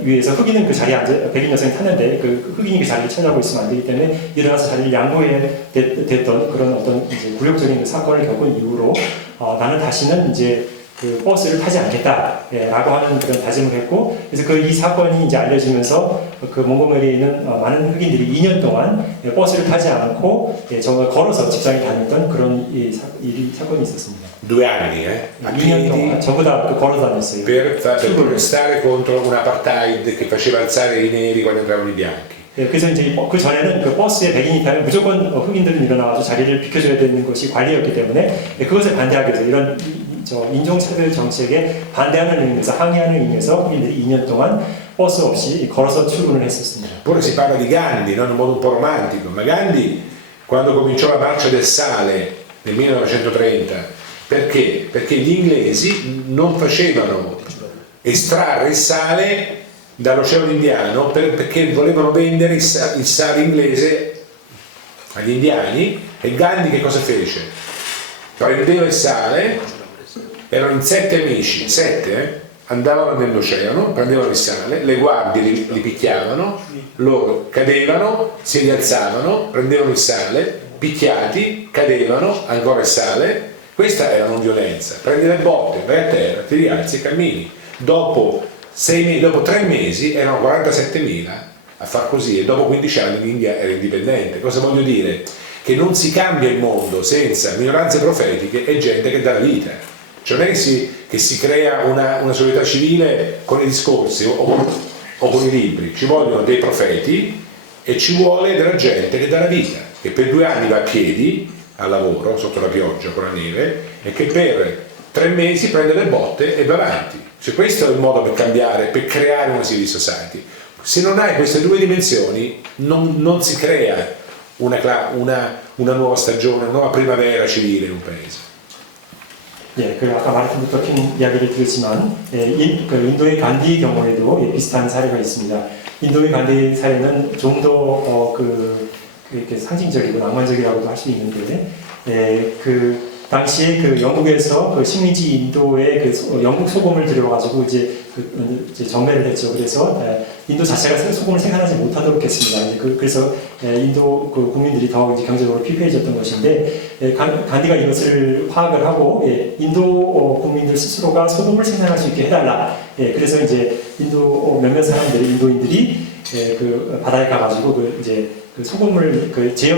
위해서 흑인은 그 자리에 앉아 백인 여성이 탔는데 그 흑인이 그 자리를 차지하고 있으면 안 되기 때문에 일어나서 자리를 양보해야 됐던 그런 어떤 이제 굴욕적인 사건을 겪은 이후로 나는 다시는 이제 그 버스를 타지 않겠다라고 하는 그런 다짐을 했고 그래서 이 사건이 이제 알려지면서 그 몽고메리에 있는 많은 흑인들이 2년 동안 버스를 타지 않고 정말 걸어서 직장에 다녔던 그런 사건이 있었습니다. 2 anni, 2년 동안 전부 다 걸어 다녔어요. Per protestare contro un apartheid che faceva alzare i neri quando entravano i bianchi. 그래서 이제 그 전에는 그 버스에 백인이 타면 무조건 흑인들은 일어나서 자리를 비켜줘야 되는 것이 관리였기 때문에 그것을 반대하기 위해서 이런 인종차별 정책에 반대하는 의미에서 항의하는 의미에서 흑인들이 2년 동안 버스 없이 걸어서 출근을 했었습니다. Poi si parla di Gandhi, no? In un modo un po' romantico, ma Gandhi quando cominciò la marcia del sale nel 1930, perché? Perché gli inglesi non facevano estrarre il sale dall'Oceano Indiano perché volevano vendere il sale inglese agli indiani e Gandhi che cosa fece? Prendeva il sale, erano in 7 amici, 7 andavano nell'oceano, prendevano il sale, le guardie li picchiavano, loro cadevano, si rialzavano, prendevano il sale, picchiati, cadevano, ancora il sale. Questa era non violenza, prendi le botte, vai a terra, ti rialzi e cammini. Dopo 3 mesi erano 47.000 a far così e dopo 15 anni l'India era indipendente. Cosa voglio dire? Che non si cambia il mondo senza minoranze profetiche e gente che dà la vita. Cioè non è che si crea una società civile con i discorsi o con i libri, ci vogliono dei profeti e ci vuole della gente che dà la vita, che per 2 anni va a piedi al lavoro, sotto la pioggia, con la neve, e che per 3 mesi prende le botte e va avanti. Cioè questo è il modo per cambiare, per creare una civil society. Se non hai queste 2 dimensioni non si crea una nuova stagione, una nuova primavera civile in un paese. 예, 그 아까 마르틴 루터 킹 이야기를 드렸지만 인도의 간디 경우에도 비슷한 사례가 있습니다. 인도의 간디 사례는 좀 더 이렇게 상징적이고 낭만적이라고도 할 수 있는데, 그 당시에 그 영국에서 그 식민지 인도에 그 영국 소금을 들여가지고 이제 정매를 했죠. 그래서 인도 자체가 소금을 생산하지 못하도록 했습니다. 그래서 인도 그 국민들이 더 이제 경제적으로 피폐해졌던 것인데, 간디가 이것을 파악을 하고 인도 국민들 스스로가 소금을 생산할 수 있게 해달라. 그래서 이제 인도 몇몇 사람들이 인도인들이 그 바다에 가가지고 이제 그 소금을 이제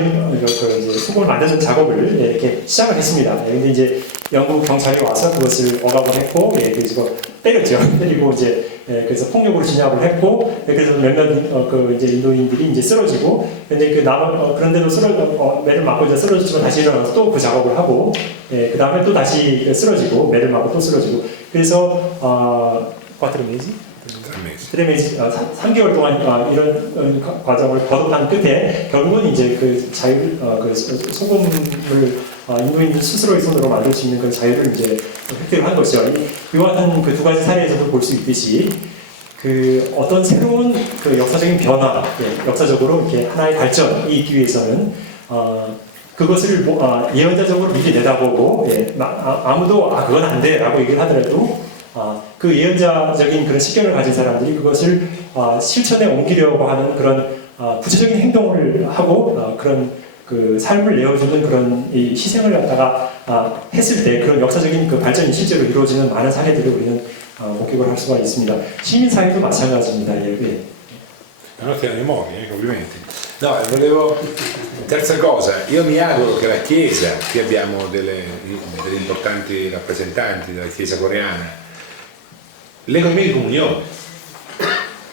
소금을 만드는 작업을 이렇게 시작을 했습니다. 근데 이제 영국 경찰이 와서 그것을 억압을 했고, 그래서 때렸죠. 때리고 이제 그래서 폭력으로 진압을 했고, 그래서 몇몇 그 이제 인도인들이 이제 쓰러지고, 근데 그런데도 매를 맞고 이제 쓰러졌지만 다시 일어나서 또 그 작업을 하고, 그 다음에 또 다시 쓰러지고 매를 맞고 또 쓰러지고, 그래서 3개월 동안 이런 과정을 거듭한 끝에 결국은 이제 그 자유, 소금을 인도인 스스로의 손으로 만들 수 있는 그 자유를 이제 획득을 한 것이죠. 이와 같은 그 2가지 사례에서도 볼 수 있듯이 그 어떤 새로운 그 역사적인 변화, 역사적으로 이렇게 하나의 발전이 있기 위해서는 그것을 예언자적으로 미리 내다보고 아무도 그건 안 돼라고 얘기를 하더라도 그 예언자적인 그런 식견을 가진 사람들이 그것을 실천에 옮기려고 하는 그런 구체적인 행동을 하고 그런 그 삶을 내어주는 그런 이 희생을 갖다가 했을 때 그런 역사적인 그 발전이 실제로 이루어지는 많은 사례들을 우리는 목격을 할 수가 있습니다. 시민사회도 마찬가지입니다. No, ti memoria, complimenti. No, volevo. Terza cosa, io mi auguro che la Chiesa, qui abbiamo degli importanti rappresentanti della Chiesa coreana, l'economia di comunione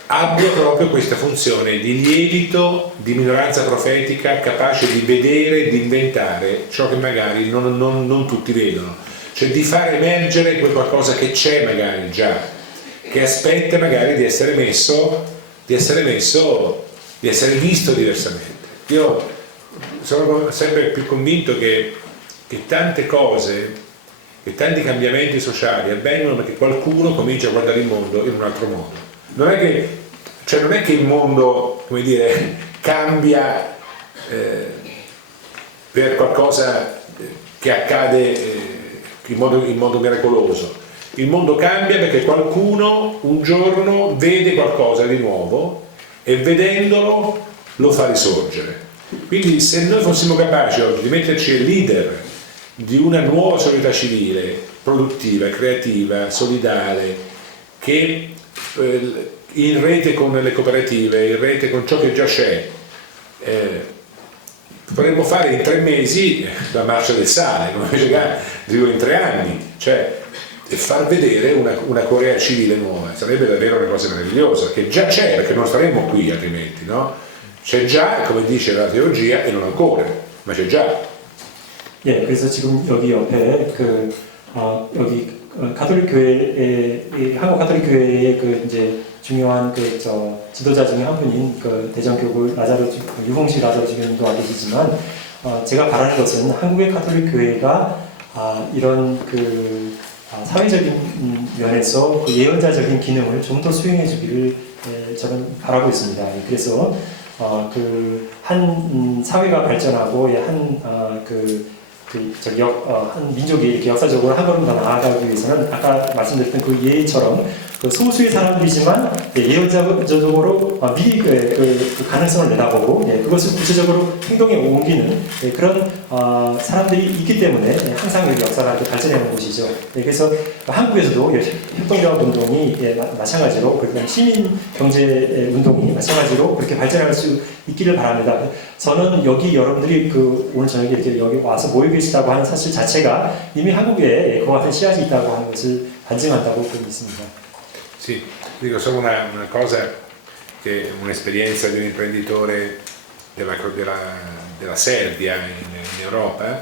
abbia proprio questa funzione di lievito, di minoranza profetica capace di vedere e di inventare ciò che magari non tutti vedono, cioè di far emergere quel qualcosa che c'è magari già, che aspetta magari di essere visto diversamente. Io sono sempre più convinto che tante cose, che tanti cambiamenti sociali avvengono perché qualcuno comincia a guardare il mondo in un altro modo. Non è che il mondo, come dire, cambia per qualcosa che accade in modo miracoloso. Il mondo cambia perché qualcuno un giorno vede qualcosa di nuovo e vedendolo lo fa risorgere. Quindi se noi fossimo capaci oggi di metterci leader di una nuova società civile, produttiva, creativa, solidale, che in rete con le cooperative, in rete con ciò che già c'è, potremmo fare in 3 mesi la marcia del sale, come dico in 3 anni, cioè e far vedere una Corea civile nuova. Sarebbe davvero una cosa meravigliosa, che già c'è, perché non staremmo qui altrimenti, no? C'è già, come dice la teologia, e non ancora, ma c'è già. 예, 그래서 지금 여기 옆에 여기 가톨릭 교회, 한국 가톨릭 교회의 그 이제 중요한 지도자 중에 한 분인 그 대전교구 유홍식 라자로 주교님도 와 계시지만, 제가 바라는 것은 한국의 가톨릭 교회가 이런 사회적인 면에서 그 예언자적인 기능을 좀 더 수행해 주기를 저는 바라고 있습니다. 그래서 한 사회가 발전하고 한 민족이 이렇게 역사적으로 한 걸음 더 나아가기 위해서는 아까 말씀드렸던 그 예처럼 그 소수의 사람들이지만 예언자적으로 미리 그 가능성을 내다보고 그것을 구체적으로 행동에 옮기는 그런 사람들이 있기 때문에 항상 여기 역사가 이렇게 발전해온 곳이죠. 그래서 한국에서도 협동조합 운동이 마찬가지로 그런 시민 경제 운동이 마찬가지로 그렇게 발전할 수 있기를 바랍니다. 저는 여기 여러분들이 그 오늘 저녁에 이렇게 여기 와서 모여 계시다고 하는 사실 자체가 이미 한국에 그와 같은 씨앗이 있다고 하는 것을 반증한다고 믿습니다. Sì, dico solo una cosa, che un'esperienza di un imprenditore della Serbia in Europa,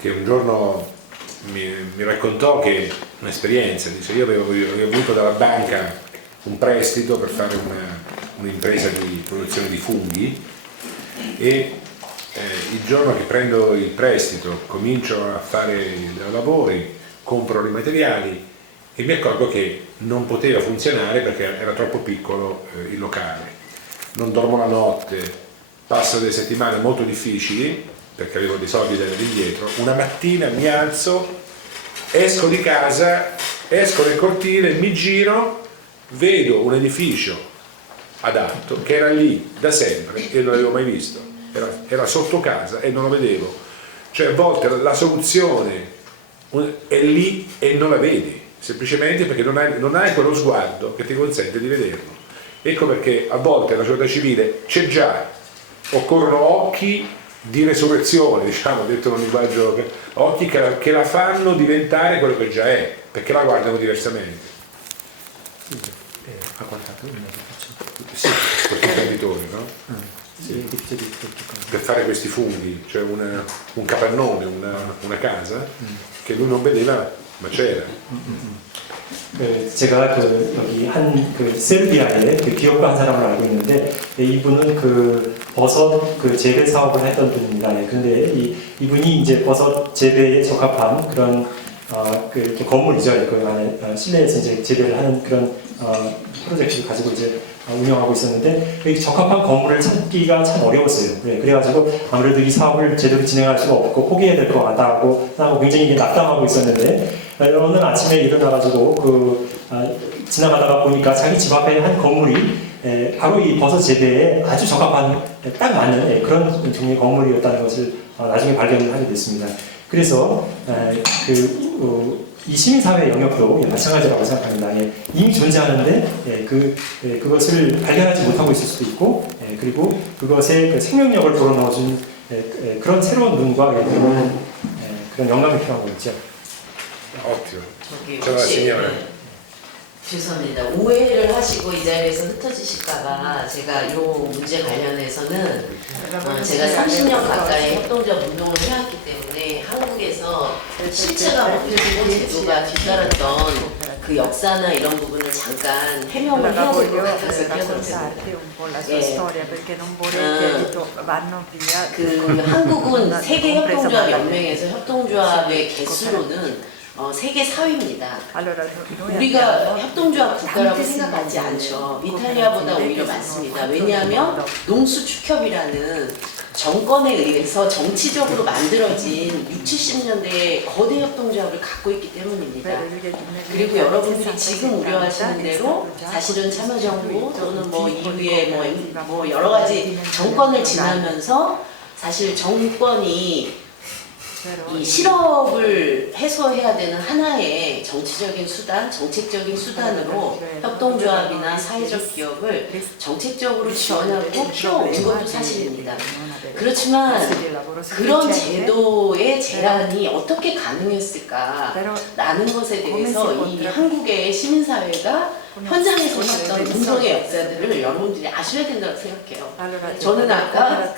che un giorno mi raccontò che un'esperienza, dice io avevo avuto dalla banca un prestito per fare un'impresa di produzione di funghi e il giorno che prendo il prestito comincio a fare i lavori, compro i materiali e mi accorgo che non poteva funzionare perché era troppo piccolo il locale. Non dormo la notte, passo delle settimane molto difficili perché avevo dei soldi da dare indietro. Una mattina mi alzo, esco di casa, esco nel cortile, mi giro, vedo un edificio adatto che era lì da sempre e non l'avevo mai visto. Era sotto casa e non lo vedevo. Cioè a volte la soluzione è lì e non la vedi, semplicemente perché non hai quello sguardo che ti consente di vederlo. Ecco perché a volte la società civile c'è già, occorrono occhi di resurrezione, diciamo, detto in un linguaggio, occhi che la fanno diventare quello che già è, perché la guardano diversamente. Ha guardato un edificio. Sì, questi imprenditori, no? Per fare questi funghi, cioè un capannone, una casa che lui non vedeva ma c'era. 제가 여기 한 세르비아의 기업가 한 사람을 알고 있는데 이분은 버섯 재배 사업을 했던 분입니다. 그런데 이분이 이제 버섯 재배에 적합한 그런 이렇게 건물이죠. 그 안에 실내에서 이제 재배를 하는 그런 프로젝트를 가지고 이제 운영하고 있었는데 적합한 건물을 찾기가 참 어려웠어요. 그래가지고 아무래도 이 사업을 제대로 진행할 수가 없고 포기해야 될 것 같다고 굉장히 낙담하고 있었는데 어느 아침에 일어나가지고 지나가다가 보니까 자기 집 앞에 한 건물이 바로 이 버섯 재배에 아주 적합한 딱 맞는 그런 종류의 건물이었다는 것을 나중에 발견을 하게 됐습니다. 그래서 이 시민사회 영역도 마찬가지라고 생각합니다. 이미 존재하는데 그것을 발견하지 못하고 있을 수도 있고 그리고 그것의 생명력을 불어넣어준 그런 새로운 눈과 그런 영감이 필요한 거겠죠. Ottimo. 저기 Ciao 혹시 signora. 죄송합니다. 오해를 하시고 이 자리에서 흩어지실까봐 제가 이 문제 관련해서는 제가 30년 가까이 협동조합 운동을 해왔기 때문에 한국에서 실체가 뭔지 제도가 뒤따랐던 그 역사나 이런 부분을 잠깐 해명을 해야 될 것 같아서 끼어들었습니다. 그 한국은 세계협동조합 연맹에서 협동조합의 개수로는 세계 4위입니다. 우리가 협동조합 국가라고 생각하지 않죠. 이탈리아보다 오히려 많습니다. 왜냐하면 농수축협이라는 정권에 의해서 정치적으로 만들어진 60, 70년대의 거대 협동조합을 갖고 있기 때문입니다. 그리고 여러분들이 지금 우려하시는 대로 사실은 참여정부 또는 뭐 이후에 뭐 여러 가지 정권을 지나면서 사실 정권이 이 실업을 해소해야 되는 하나의 정치적인 수단, 정책적인 수단으로 협동조합이나 사회적 기업을 정책적으로 지원하고 키워온 것도 사실입니다. 그렇지만 그런 제도의 제한이 어떻게 가능했을까라는 것에 대해서 이 한국의 시민사회가 현장에서 했던 운동의 역사들을 여러분들이 아셔야 된다고 생각해요. 저는 아까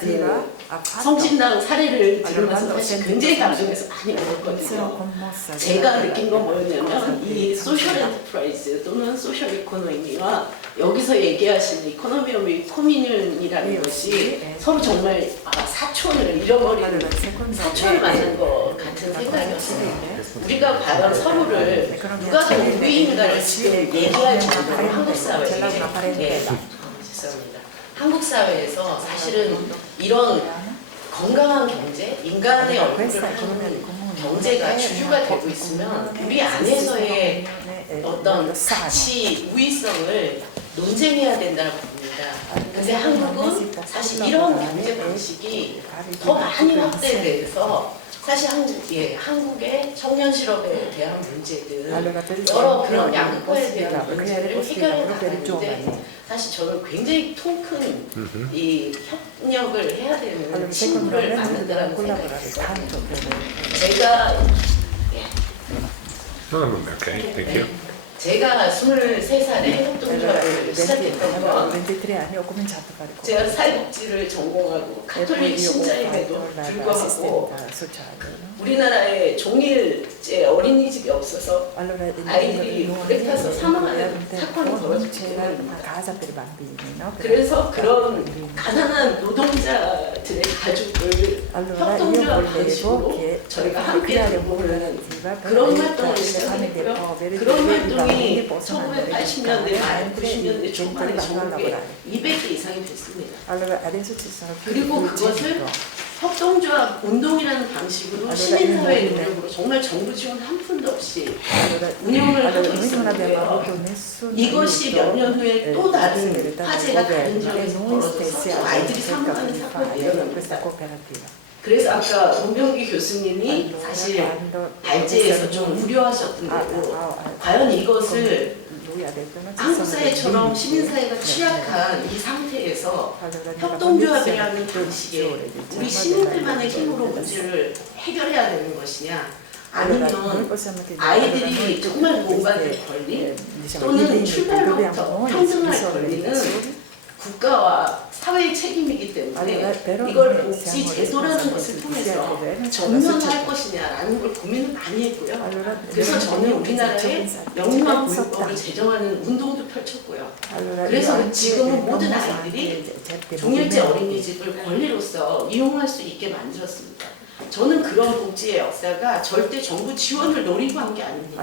성심당 사례를 들으면서 사실 굉장히 감동해서 많이 울었거든요. 제가 느낀 건 뭐였냐면 이 소셜 엔터프라이즈 또는 소셜 이코노미와 여기서 얘기하시는 이코노미 오브 코미뇽이라는 것이 서로 정말 사촌을 잃어버리는 사촌을 만난 것 같은 생각이었어요. 우리가 과연 서로를 누가 더 우위인가를 지금 얘기할 정도로 한국 사회에 죄송합니다. 한국 사회에서 사실은 이런 건강한 경제, 인간의 얼굴을 하는 경제가 주류가 되고 있으면 우리 안에서의 어떤 가치 우위성을 논쟁해야 된다고 봅니다. 근데 한국은 사실 이런 경제 방식이 더 많이 확대돼서 사실 한국의 청년 실업에 대한 문제들 여러 그런 양극화에 대한 문제를 해결해 나가는데 사실 저는 굉장히 통 큰 이 협력을 해야 되는 친구를 만든다는 생각이 있어요. 제가 Ok, thank you. 제가 23살에 협동조합을 시작했던 건 제가 사회복지를 전공하고 가톨릭 신자임에도 불구하고 우리나라에 종일제 어린이집이 없어서 아이들이 불에 타서 사망하는 사건이 벌어졌기 때문입니다. 그래서 그런 가난한 노동자들의 가족을 협동조합 방식으로 저희가 함께 돌보는 그런 활동을 시작했고요. 그런 활동이 1980년대 말 90년대 중반에 전국에 200개 이상이 됐습니다. 그리고 그것을 협동조합 운동이라는 방식으로 시민사회의 노력으로 정말 정부 지원 한 푼도 없이 운영을 하고 있었는데요. 이것이 몇 년 후에 또 다른 화재가 다른 지역에서 벌어져서 아이들이 사망하는 사건이 일어납니다. 그래서 아까 문병기 교수님이 사실 발제에서 좀 우려하셨던 대로 과연 이것을 한국 사회처럼 시민사회가 취약한 이 상태에서 협동조합이라는 방식에 우리 시민들만의 힘으로 문제를 해결해야 되는 것이냐 아니면 아이들이 정말 공부할 권리 또는 출발부터 평등할 권리는 국가와 사회의 책임이기 때문에 이걸 복지 제도라는 것을 통해서 전면할 것이냐라는 걸 고민을 많이 했고요. 그래서 저는 우리나라에 영유아 보육법을 제정하는 운동도 펼쳤고요. 그래서 지금은 모든 아이들이 종일제 어린이집을 권리로서 이용할 수 있게 만들었습니다. 저는 그런 복지의 역사가 절대 정부 지원을 노리고 한 게 아닙니다.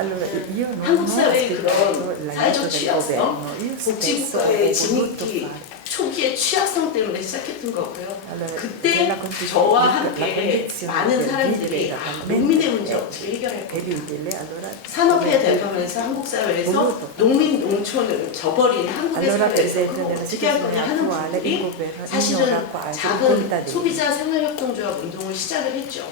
한국 사회의 그런 사회적 취약성, 복지국가의 지니기 초기의 취약성 때문에 시작했던 거고요. 그때 저와 함께 많은 사람들이 농민의 문제 어떻게 해결할 겁니까? 산업화에 대응하면서 한국 사회에서 농민 농촌을 저버린 한국의 사회에서 그걸 어떻게 할 거냐 하는 분들이 사실은 작은 소비자 생활협동조합 운동을 시작을 했죠.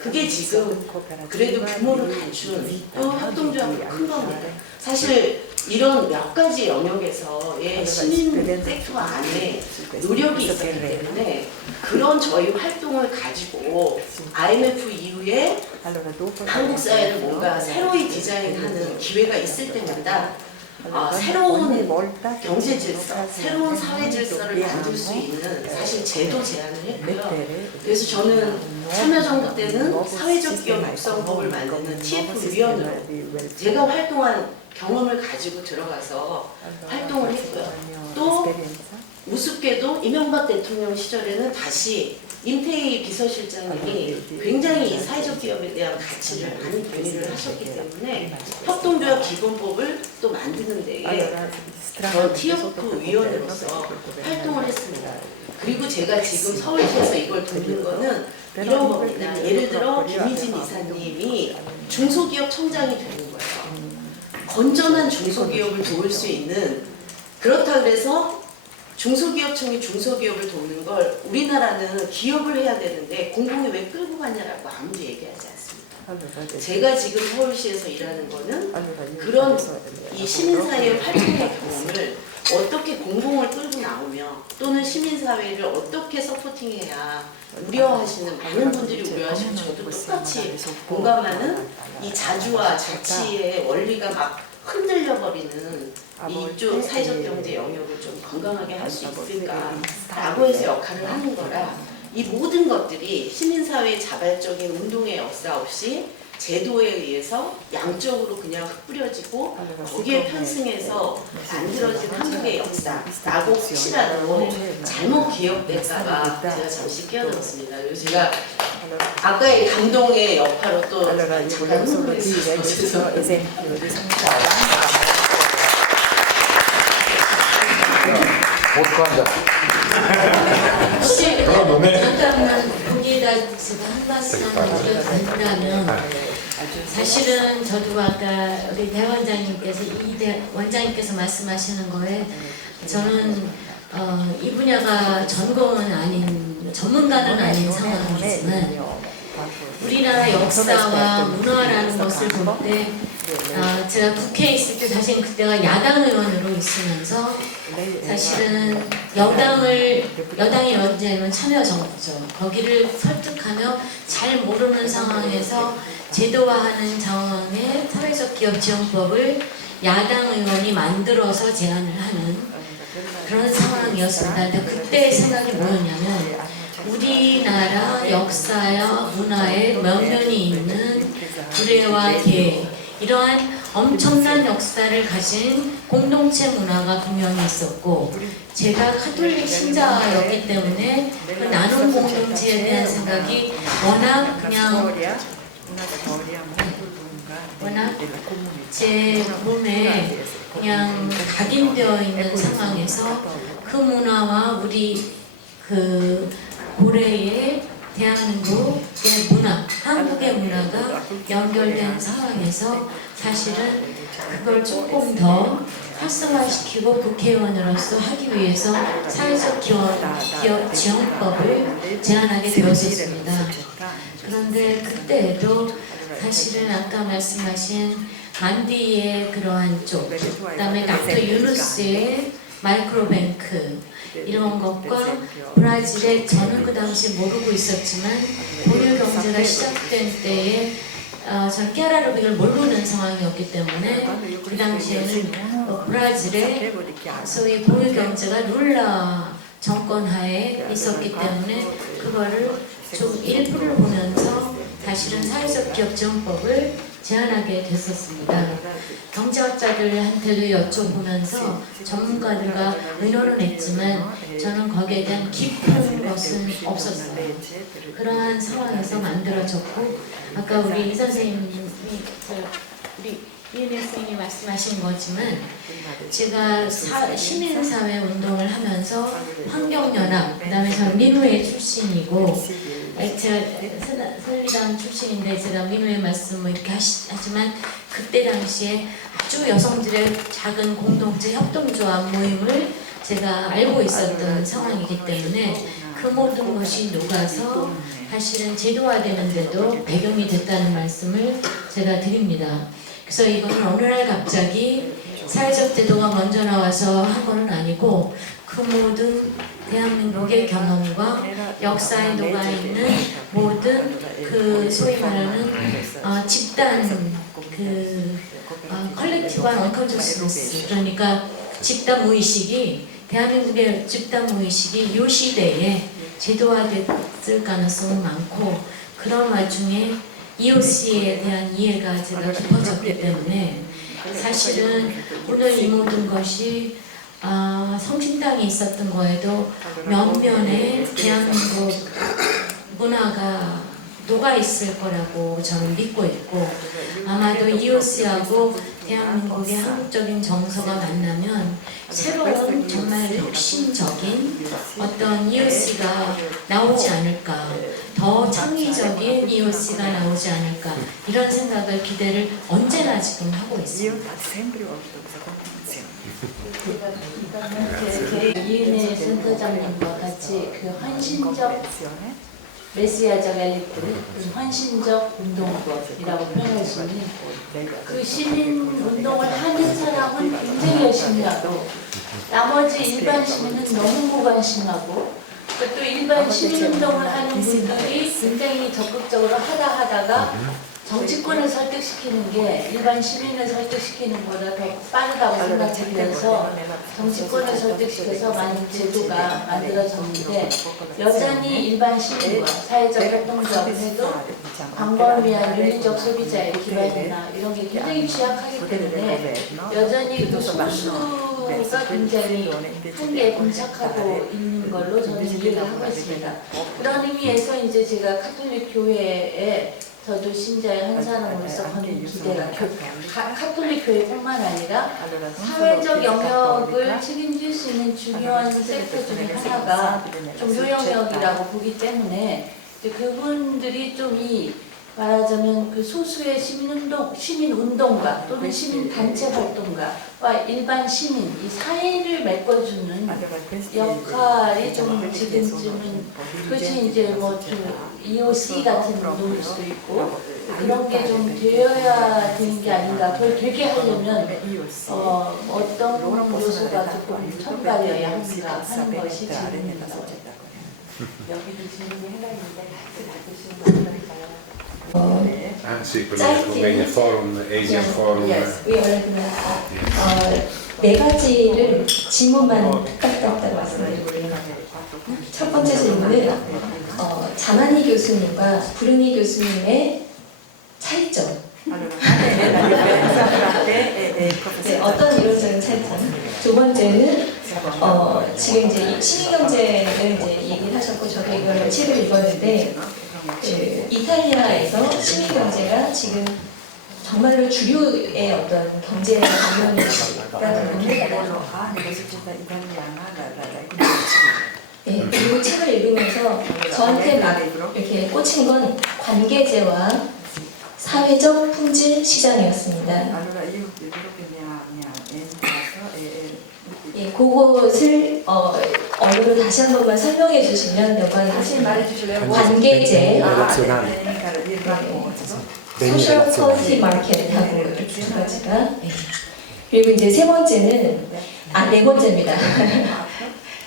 그게 지금 그래도 규모를 갖춘 또 협동조합이 큰 겁니다. 사실 이런 몇 가지 영역에서의 시민 섹터 안에 노력이 있었기 때문에 그런 저희 활동을 가지고 IMF 이후에 한국 사회를 뭔가 새로이 디자인하는 기회가 있을 때마다 새로운 경제 질서, 새로운 사회 질서를 만들 수 있는 사실 제도 제안을 했고요. 그래서 저는 참여정부 때는 사회적 기업 육성법을 만드는 TF 위원으로 제가 활동한 경험을 가지고 들어가서 활동을 했고요. 또 우습게도 이명박 대통령 시절에는 다시 임태희 비서실장님이 굉장히 이 사회적 기업에 대한 가치를 많이 동의를 하셨기 때문에 협동조합 기본법을 또 만드는 데에 저 TF 위원으로서 활동을 했습니다. 그리고 제가 지금 서울시에서 이걸 돕는 거는 이런 겁니다. 예를 들어 김희진 이사님이 중소기업 청장이 되는 거예요. 건전한 중소기업을 도울 수 있는 그렇다 그래서 중소기업청이 중소기업을 돕는 걸 우리나라는 기업을 해야 되는데 공공이 왜 끌고 갔냐라고 아무도 얘기하지 않습니다. 제가 지금 서울시에서 일하는 거는 그런 이 시민사회의 활동의 경험을 어떻게 공공을 끌고 나오며 또는 시민사회를 어떻게 서포팅해야 우려하시는 많은 분들이 우려하시고 저도 똑같이 공감하는 이 자주와 자치의 원리가 막 흔들려버리는 이쪽 사회적 경제 영역을 좀 건강하게 할 수 있을까라고 해서 역할을 하는 거라 이 모든 것들이 시민사회의 자발적인 운동의 역사 없이 제도에 의해서 양쪽으로 그냥 흩뿌려지고 거기에 편승해서 만들어진 한국의 역사라고 혹시라도 잘못 기억될까봐 제가 잠시 끼어들었습니다. 그리고 제가 아까의 감동의 여파로 또 잠깐 흥분했어요. 혹시 잠깐만 거기에다 제가 한 말씀만 드려도 된다면 사실은 저도 아까 우리 대원장님께서 원장님께서 말씀하시는 거에 저는 이 분야가 전공은 아닌 전문가는 아닌 상황이지만 우리나라 역사와 문화라는 것을 볼 때 제가 국회에 있을 때 사실 그때가 야당 의원으로 있으면서 사실은 여당이 언제면 참여정부죠. 거기를 설득하며 잘 모르는 상황에서 제도화하는 상황에 사회적 기업 지원법을 야당 의원이 만들어서 제안을 하는 그런 상황이었습니다. 근데 그때 생각이 뭐였냐면 우리나라 역사와 문화에 면면이 있는 구례와 개 이러한 엄청난 역사를 가진 공동체 문화가 분명히 있었고 제가 카톨릭 신자였기 때문에 그 나눔 공동체에 대한 생각이 워낙 제 몸에 그냥 각인되어 있는 상황에서 그 문화와 우리 그 고래의 대한민국의 문화, 한국의 문화가 연결된 상황에서 사실은 그걸 조금 더 활성화시키고 국회의원으로서 하기 위해서 사회적 기업 지원법을 제안하게 되었습니다. 그런데 그때에도 사실은 아까 말씀하신 만디의 그러한 쪽, 그 다음에 닥터 유누스의 마이크로뱅크 이런 것과 브라질에 저는 그 당시 모르고 있었지만 공유 경제가 시작된 때에 저는 깨알아르빅을 모르는 상황이었기 때문에 그 당시에는 브라질의 소위 공유 경제가 룰라 정권 하에 있었기 때문에 그거를 좀 일부를 보면서 사실은 사회적 기업 지원법을 제안하게 됐었습니다. 경제학자들한테도 여쭤보면서 전문가들과 의논은 했지만 저는 거기에 대한 깊은 것은 없었어요. 그러한 상황에서 만들어졌고 아까 우리 이 선생님이 우리 이은혜 선생님이 말씀하신 거지만 제가 시민사회 운동을 하면서 환경연합 그 다음에 저는 민우회 출신이고 제가 설리당 출신인데 제가 민우회 말씀을 이렇게 하지만 그때 당시에 아주 여성들의 작은 공동체 협동조합 모임을 제가 알고 있었던 상황이기 때문에 그 모든 것이 녹아서 사실은 제도화되는데도 배경이 됐다는 말씀을 제가 드립니다. 그래서 이거는 어느 날 갑자기 사회적 제도가 먼저 나와서 한 건 아니고 그 모든 대한민국의 경험과 역사에 녹아있는 모든 그 소위 말하는 집단 컬렉티브한 언컨셔스니스 그러니까 집단 무의식이 대한민국의 집단 무의식이 이 시대에 제도화됐을 가능성은 많고 그런 와중에 EOC에 대한 이해가 제가 깊어졌기 때문에 사실은 오늘 이 모든 것이 성심당이 있었던 거에도 면면에 대한민국 문화가 녹아있을 거라고 저는 믿고 있고 아마도 EOC하고 대한민국의 한국적인 정서가 만나면 새로운 정말 혁신적인 어떤 EOC가 나오지 않을까 더 창의적인 EOC가 나오지 않을까 이런 생각을 기대를 언제나 지금 하고 있습니다. 이은혜 센터장님과 같이 그 헌신적 메시아적 엘리트, 헌신적 운동법이라고 표현할 수 있는 그 시민 운동을 하는 사람은 굉장히 열심히 하고 나머지 일반 시민은 너무 무관심하고 또 일반 시민 운동을 하는 분들이 굉장히 적극적으로 하다가 정치권을 설득시키는 게 일반 시민을 설득시키는 것보다 더 빠르다고 생각하면서 정치권을 설득시켜서 많은 제도가 만들어졌는데 여전히 일반 시민과 사회적 활동가를 해도 광범위한 윤리적 소비자의 기반이나 이런 게 굉장히 취약하기 때문에 여전히 그 소수가 굉장히 한계에 봉착하고 있는 걸로 저는 이해를 하고 있습니다. 그런 의미에서 이제 제가 카톨릭 교회에 저도 신자의 한 사람으로서 거는 기대가 카톨릭 교회뿐만 아니라 사회적 영역을 책임질 수 있는 중요한 섹터 중에 하나가 종교 영역이라고 보기 때문에 그분들이 좀 이 말하자면 그 소수의 시민운동가 또는 시민단체 활동가와 일반 시민, 이 사회를 메꿔주는 역할이 좀 지금쯤은 그것이 이제 뭐좀 EOC 같은 운동일 수도 있고 그런 게 좀 되어야 되는 게 아닌가. 그걸 되게 하려면 어떤 요소가 조금 첨가되어야 하는가 하는 것이 질문입니다. 여기도 질문이 하나 있는데 같이 받으시는 거니까요. Ah sì, quello del convegno forum, Asian forum. 네 가지를 질문만 딱딱딱 말씀드릴게요. 첫 번째 질문은 자만희 교수님과 부르니 교수님의 차이점. 네, 어떤 이론적인 차이점? 두 번째는 지금 이제 시민경제를 이제 얘기를 하셨고 저도 이걸 책을 읽었는데 이탈리아에서 시민경제가 지금 정말로 주류의 어떤 경제 방향이라는 겁니다. 네, 그리고 책을 읽으면서 저한테 막 이렇게 꽂힌 건 관계제와 사회적 품질 시장이었습니다. 예, 그것을 언어로 다시 한 번만 설명해 주시면 여기는 관계제, 소셜 퀄리티 마켓하고 두 가지가. 그리고 이제 세 번째는 네 번째입니다.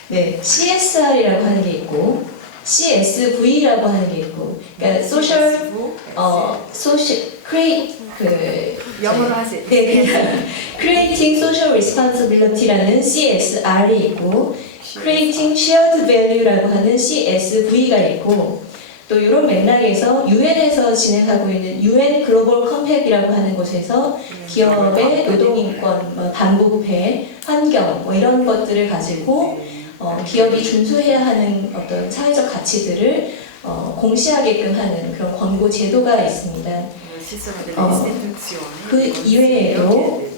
네, CSR이라고 하는 게 있고 CSV라고 하는 게 있고, 그러니까 영어로 하세요. 네, Creating Social Responsibility라는 CSR이 있고, Creating Shared Value라고 하는 CSV가 있고, 또 이런 맥락에서 UN에서 진행하고 있는 UN 글로벌 컴팩이라고 하는 곳에서 기업의 노동인권, 반부패, 환경 이런 것들을 가지고 기업이 준수해야 하는 어떤 사회적 가치들을 공시하게끔 하는 그런 권고 제도가 있습니다. 그 이외에도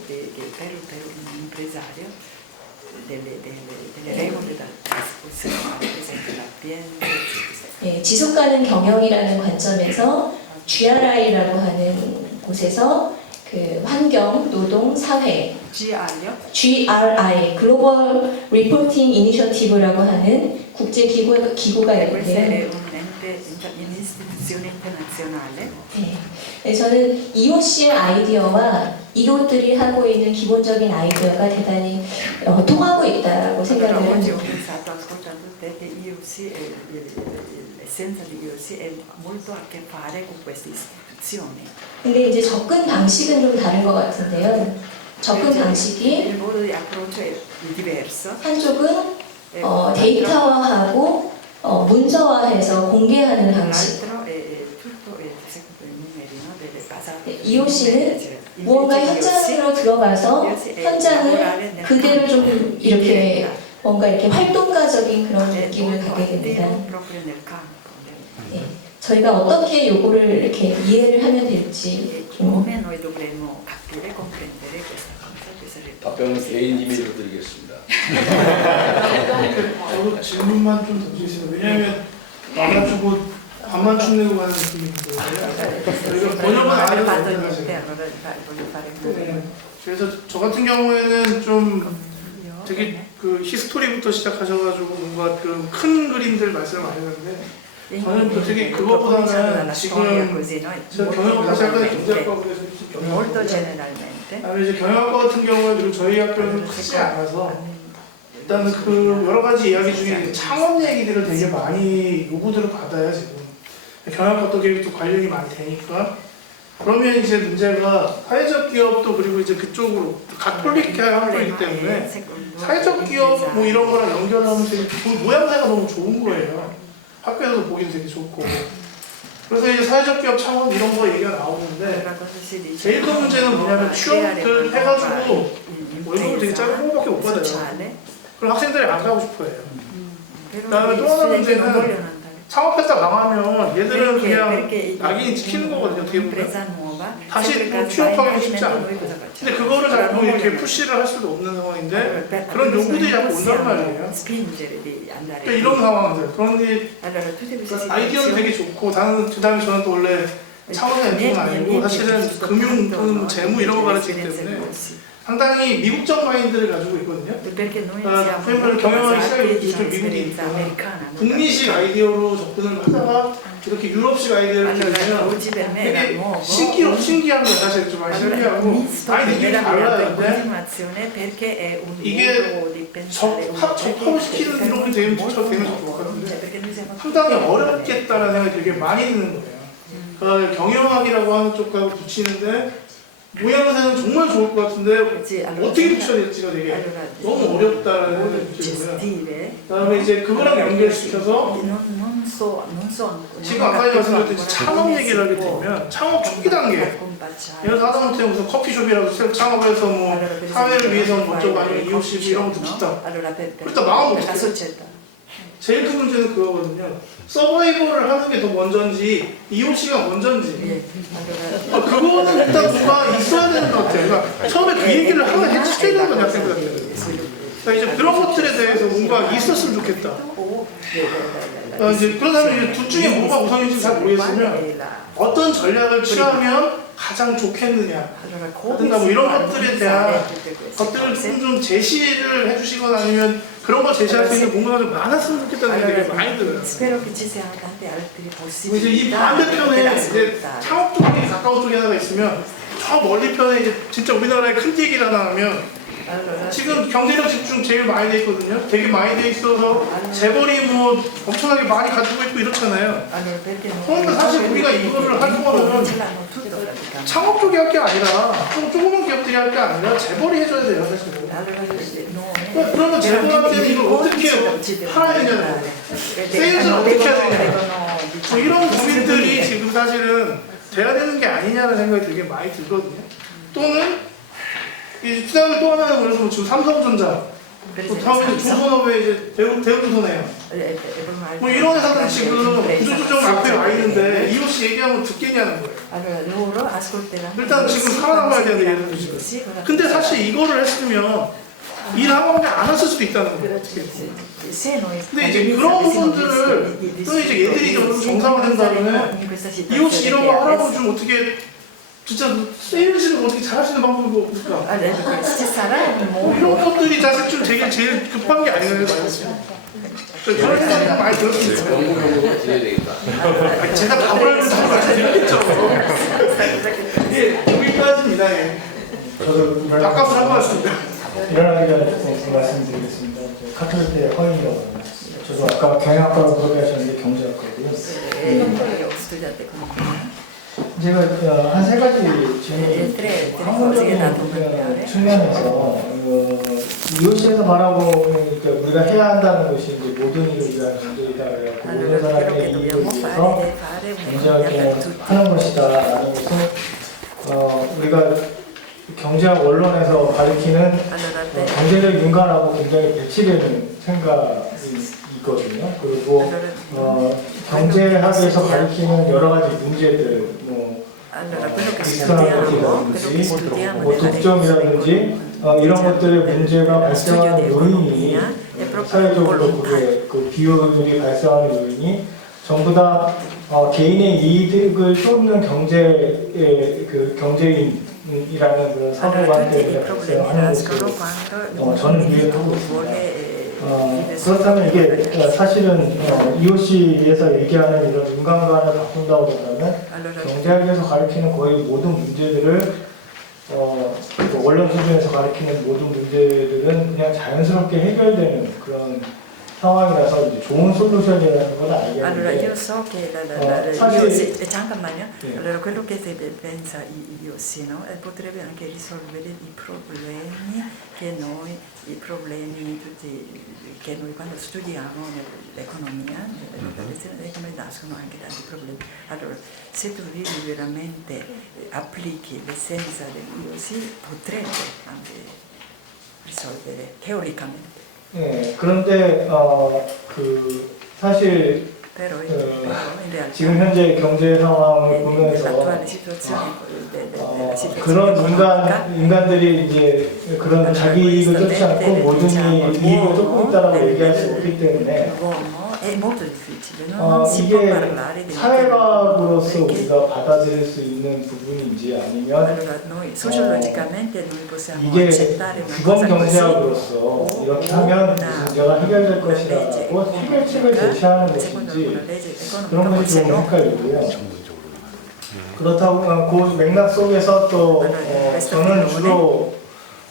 지속가능 경영이라는 관점에서 GRI라고 하는 곳에서 그 환경, 노동, 사회 GRI 글로벌 리포팅 이니셔티브라고 하는 국제 기구가 있는데요. 네, 저는 EOC의 아이디어와 이것들이 하고 있는 기본적인 아이디어가 대단히 통하고 있다고 생각을 합니다. 근데 이제 접근 방식은 좀 다른 것 같은데요. 접근 방식이 한쪽은 데이터화하고 문서화해서 공개하는 방식. EOC는 무언가 현장으로 들어가서 현장을 그대로 좀 이렇게 뭔가 이렇게 활동가적인 그런 느낌을 갖게 됩니다. 네, 저희가 어떻게 요거를 이렇게 이해를 하면 될지 답변은 개인 이메일로 드리겠습니다. 저도 질문만 좀 던지겠습니다. 왜냐하면 마음 주고 밥만 축내고 가는 느낌이 들어요. 번역은 안 해도 된다고. 그래서 저 같은 경우에는 좀 되게 그 히스토리부터 시작하셔가지고 뭔가 그 큰 그림들 말씀을 많이 하는데 저는 또 되게 그거보다는 지금 제가 경영학 다시 할 때는 경제학과 그래서 이제 경영학과 같은 경우에 그리고 저희 학교는 크지 않아서 일단은 그 여러 가지 이야기 중에 창업 얘기들을 되게 많이 요구들을 받아요 지금. 경영학과 계획도 관련이 많이 되니까 그러면 이제 문제가 사회적 기업도 그리고 이제 그쪽으로 가톨릭 학교이기 때문에 사회적 기업 뭐 이런 거랑 연결하면 되게 모양새가 너무 좋은 거예요. 학교에서도 보기는 되게 좋고. 그래서 이제 사회적 기업 창업 이런 거 얘기가 나오는데 제일 큰 문제는 뭐냐면 취업을 해가지고 월급을 되게 짧은 거밖에 못 받아요. 그럼 학생들이 안 가고 싶어해요. 그다음에 또 하나 문제는 창업했다 망하면 얘들은 그냥 낙인이 찍히는 거거든요. 어떻게 보면 다시 또 취업하기도 쉽지 않고 근데 그거를 자꾸 이렇게 푸시를 할 수도 없는 상황인데 그런 요구들이 자꾸 온단 말이에요. 그러니까 이런 상황들 그런데 아이디어는 되게 좋고 그 다음에 저는 또 원래 차원의 연구는 아니고 사실은 금융 또는 재무 이런 거 가르치기 때문에 상당히 미국적 마인드를 가지고 있거든요. 그러니까 프레임을 경영하기 시작이 요즘 미국이니까 북미식 아이디어로 접근을 하다가 이렇게 유럽식 아이디어를 들으면 되게 신기한 거예요. 사실 좀 많이 신기하고 아이디어들이 달라요. 근데 이게 적합을 시키는 이런 게 되면 좋겠는데 상당히 어렵겠다라는 생각이 되게 많이 드는 거예요. 그러니까 경영학이라고 하는 쪽하고 붙이는데 모양새는 정말 좋을 것 같은데 어떻게 붙여야 될지가 되게 너무 어렵다라는 생각이 들고요. 그다음에 이제 그거랑 연결시켜서 지금 아까 말씀드렸듯이 창업 얘기를 하게 되면 창업 초기 단계 예를 들어서 하다못해 무슨 커피숍이라도 새로 창업해서 뭐 사회를 위해서는 어쩌고 아니면 이웃시고 이런 것도 짓다. 그러다 망하면 어떡해. 제일 큰 문제는 그거거든요. 서바이벌을 하는 게 더 먼저인지 EOC가 먼저인지 그거는 일단 뭔가 있어야 되는 것 같아요. 그러니까 처음에 그 얘기를 하나 해주셔야 되는 건 약간 생각해요. 그러니까 이제 그런 것들에 대해서 뭔가 있었으면 좋겠다. 이제 그러다면 이제 둘 중에 뭐가 우선인지 잘 모르겠으면 어떤 전략을 취하면 가장 좋겠느냐 하든가 뭐 이런 것들에 대한 것들을 좀 제시를 해주시거나 아니면 그런 거 제시할 수 있는 뭔가가 좀 많았으면 좋겠다는 생각이 되게 많이 들어요. 이제 이 반대편에 이제 창업 쪽에 가까운 쪽에 하나가 있으면 저 멀리 편에 이제 진짜 우리나라의 큰 얘기를 하나 하면 지금 경제력 집중 제일 많이 돼 있거든요. 되게 많이 돼 있어서 재벌이 뭐 엄청나게 많이 가지고 있고 이렇잖아요. 그런데 사실 우리가 이거를 할 거면 창업 쪽이 할 게 아니라 좀 조그만 기업들이 할 게 아니라 재벌이 해줘야 돼요, 사실은. 그러면 재벌한테는 이걸 어떻게 팔아야 되냐고, 세일즈를 어떻게 해야 되냐고, 뭐 이런 고민들이 지금 사실은 돼야 되는 게 아니냐는 생각이 되게 많이 들거든요. 또는 그다음에 또 하나는 그래서 지금 삼성전자, 또 다음에 조선업에 이제 대우조선해요. 뭐 이런 회사들 지금 구조조정 앞에 와 있는데 EOC 얘기하면 듣겠냐는 거예요. 일단 지금 살아남아야 되는 얘기를 지금. 근데 사실 이거를 했으면 일하고 안 했을 수도 있다는 거예요. 근데 이제 그런 부분들을 또 이제 얘들이 좀 정상화된 다음에 EOC 이런 거 하라고 좀 어떻게 진짜 세일즈를 어떻게 잘할 수 있는 방법이 없을까? 이런 것들이 사실 좀 제일 급한 게 아닌가요? 그런 생각이 많이 들었습니다. 제가 답을 말씀드렸겠죠. 예, 여기까지입니다. 예. 저도 아까부터 한 것 같습니다. 일어나기 전에 말씀드리겠습니다. 카톨릭대 허인이라고 합니다. 저도 아까 경영학과로 들어가셨는데 경제학과고요. 제가 한 세 가지 질문을 학문적인 측면에서 EOC에서 바라보는 그러니까 우리가 해야 한다는 것이 이제 모든 일을 위한 존재이다. 모든 사람의 이익을 위해서 경제학을 하는 것이다라는 것은 우리가 경제학 원론에서 가리키는 경제적 인간하고 굉장히 배치되는 생각이 있거든요. 그리고 경제학에서 가리키는 여러 가지 문제들, 리스크라든지, 독점이라든지 이런 것들의 문제가 발생하는 요인이 사회적으로 그 비효율이 발생하는 요인이 전부 다 개인의 이익을 쫓는 경제의 그 경제인이라는 그런 사고관계 때문에 발생하는 것으로 저는 이해를 하고 있습니다. 그렇다면 이게 사실은 EOC에서 얘기하는 이런 인간관을 바꾼다고 한다면 경제학에서 가리키는 거의 모든 문제들을 원론 수준에서 가리키는 모든 문제들은 그냥 자연스럽게 해결되는 그런 상황이라서 이제 좋은 솔루션이라는 건 알겠는데 잠깐만요. Allora quello che pensa IOC, no? Potrebbe anche risolvere i problemi che noi tutti che noi quando studiamo nell'economia, come nascono anche tanti problemi. Allora, se tu veramente applichi l'essenza dell'IOC, potrebbe anche risolvere teoricamente. 네, 그런데 사실 지금 현재 경제 상황을 보면서 그런 인간들이 이제 그런 자기 이익을 쫓지 않고 모든 이익을 쫓고 있다라고 얘기할 수 없기 때문에 è molto difficile, non si può 이게 parlare di 사회과학으로서 우리가 받아들일 수 있는 부분인지 아니면 allora noi sociologicamente noi possiamo 이게 accettare una cosa così 주범경제학으로서 이렇게 하면 이 문제가 해결될 것이라고 해결책을 제시하는 것인지 그런 것이 좀 헷갈리고요. 그렇다고 그 맥락 속에서 또 저는 주로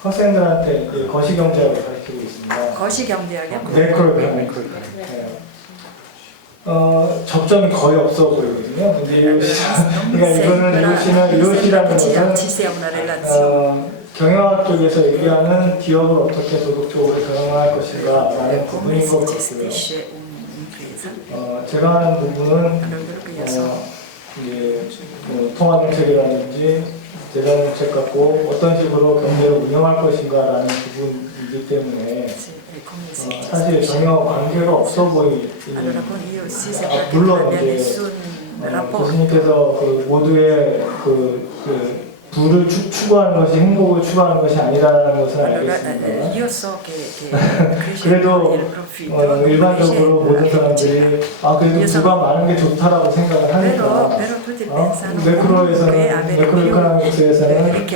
학생들한테 거시경제학을 가르치고 있습니다. 거시경제학이요? 매크로이코노믹. 접점이 거의 없어 보이거든요. 근데 그러니까 이거는 이웃이라는 것은 경영학 쪽에서 얘기하는 기업을 어떻게 도덕적으로 경영할 것인가라는 부분인 것 같고요. 제가 하는 부분은 이제 통화정책이라든지 재정정책 갖고 어떤 식으로 경제를 운영할 것인가라는 부분이기 때문에 사실 전혀 관계가 없어 보이는 물론 이제 교수님께서 그 모두의 그 부를 추구하는 것이 행복을 추구하는 것이 아니라는 것을 알겠습니다. 그래도 일반적으로 모든 사람들이 그래도 부가 많은 게 좋다라고 생각을 하니까 매크로이코노믹스에서는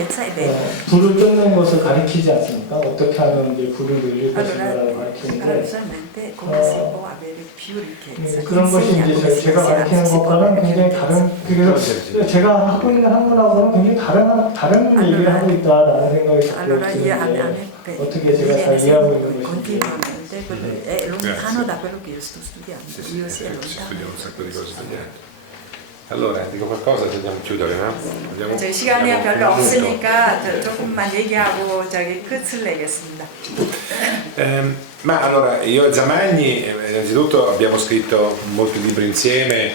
부를 뜯는 것을 가리키지 않습니까? 어떻게 하면 이제 부를 늘릴 것인가라고 가리키는데 그런 것이 이제 제가 가리키는 것과는 굉장히 다른 그래서 제가 하고 있는 학문하고는 굉장히 다른 얘기를 하고 있다라는 생각이 드는데 어떻게 제가 잘 이해하고 있는 것인지. è lontano da quello che io sto studiando. Io sia studiamo un sacco di cose sbagliate. Allora, dico qualcosa, dobbiamo chiudere, no? Andiamo, 저희 시간이 별로 없으니까 조금만 얘기하고 끝을 내겠습니다. Ma allora, io e Zamagni, innanzitutto abbiamo scritto molti libri insieme,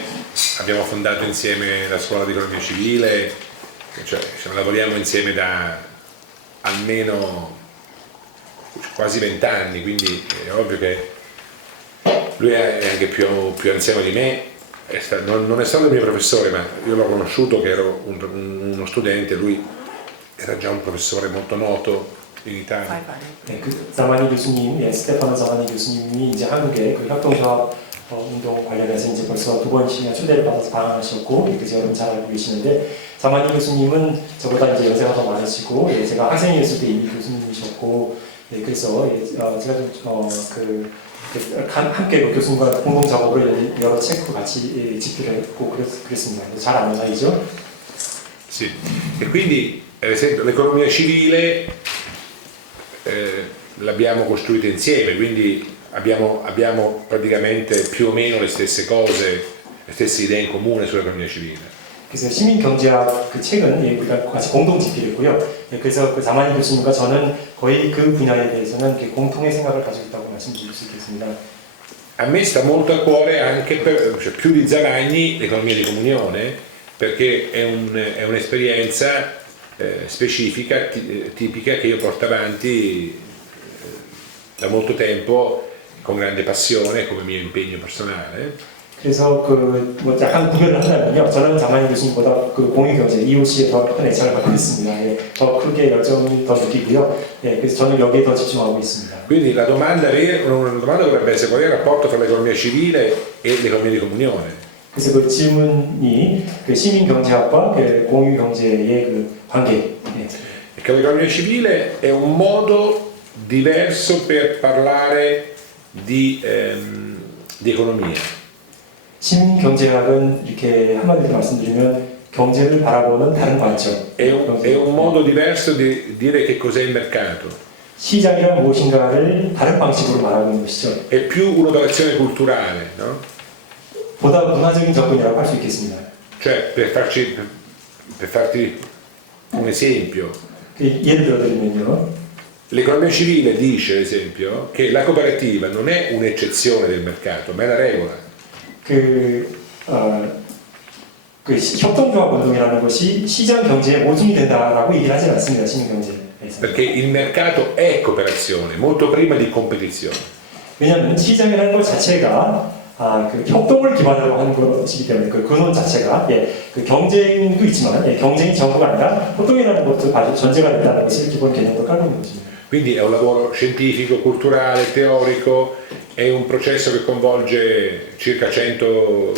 abbiamo fondato insieme la scuola di economia civile, cioè lavoriamo insieme da almeno quasi 20 anni, quindi è ovvio che lui è anche più anziano di me, non è stato il mio professore, ma io l'ho conosciuto che ero uno studente, lui era già un professore molto noto in Italia. 네, 그 자마니 교수님, 스테파노 자마니 교수님이 이제 한국에 그 협동조합 운동 관련해서 이제 벌써 2번씩이나 초대를 받아서 방한하셨고, 그래서 여러분 잘 알고 계시는데, 자마니 교수님은 저보다 이제 연세가 더 많으시고, 제가 학생이었을 때 이미 교수님이셨고, 그래서 제가 좀 함께 그 교수님과 공동 작업을 여러 책도 같이 집필을 했고 그랬습니다. 잘 아는 사이죠. Sì, e quindi ad esempio l'economia civile l'abbiamo costruita insieme, quindi abbiamo praticamente più o meno le stesse cose, le stesse idee in comune sull'economia civile. 그래서 시민경제학 그 책은 우리가 같이 공동 집필했고요. 그래서 그 자마니 교수님과 저는 거의 그 분야에 대해서는 공통의 생각을 가지고 있다고 말씀드릴 수 있겠습니다. A me sta molto a cuore anche cioè più di Zamagni l'economia di comunione, perché è un'esperienza specifica, tipica, che io porto avanti da molto tempo con grande passione come mio impegno personale. 그래서 뭐 약간 구별을 하자면요, 저는 자마니 교수님보다 그 공유경제 EOC에 더 큰 애착을 갖고 있습니다. 더 크게 열정을 더 느끼고요. 그래서 저는 여기에 더 집중하고 있습니다. Quindi una domanda dovrebbe essere qual è il rapporto tra l'economia civile e l'economia di comunione. 그래서 그 질문이 그 시민경제학과 그 공유경제의 그 관계. Perché l'economia civile è un modo diverso per parlare di economia. 시민경제학은 이렇게 한마디로 말씀드리면 경제를 바라보는 다른 관점. È un modo diverso di dire che cos'è il mercato. 시장이란 무엇인가를 다른 방식으로 말하고 있는 것이죠. È più un'operazione culturale, no? 보다 문화적인 접근이라고 할 수 있겠습니다. Cioè, per farti un esempio, 예를 들어드리면요. l'economia civile dice, ad esempio, che la cooperativa non è un'eccezione del mercato, ma è la regola. 협동조합 운동이라는 것이 시장 경제의 모순이 된다라고 얘기를 하지 않습니다. 시민경제에서. Perché il mercato è cooperazione, molto prima di competizione. 왜냐하면 시장이라는 것 자체가 그 협동을 기반으로 하는 것이기 때문에 그 근원 자체가 그 경쟁도 있지만 경쟁이 전부가 아니라 협동이라는 것도 아주 전제가 된다는 것을 기본 개념으로 깔고 있는 것입니다. Quindi è un lavoro scientifico, culturale, teorico, è un processo che coinvolge circa 100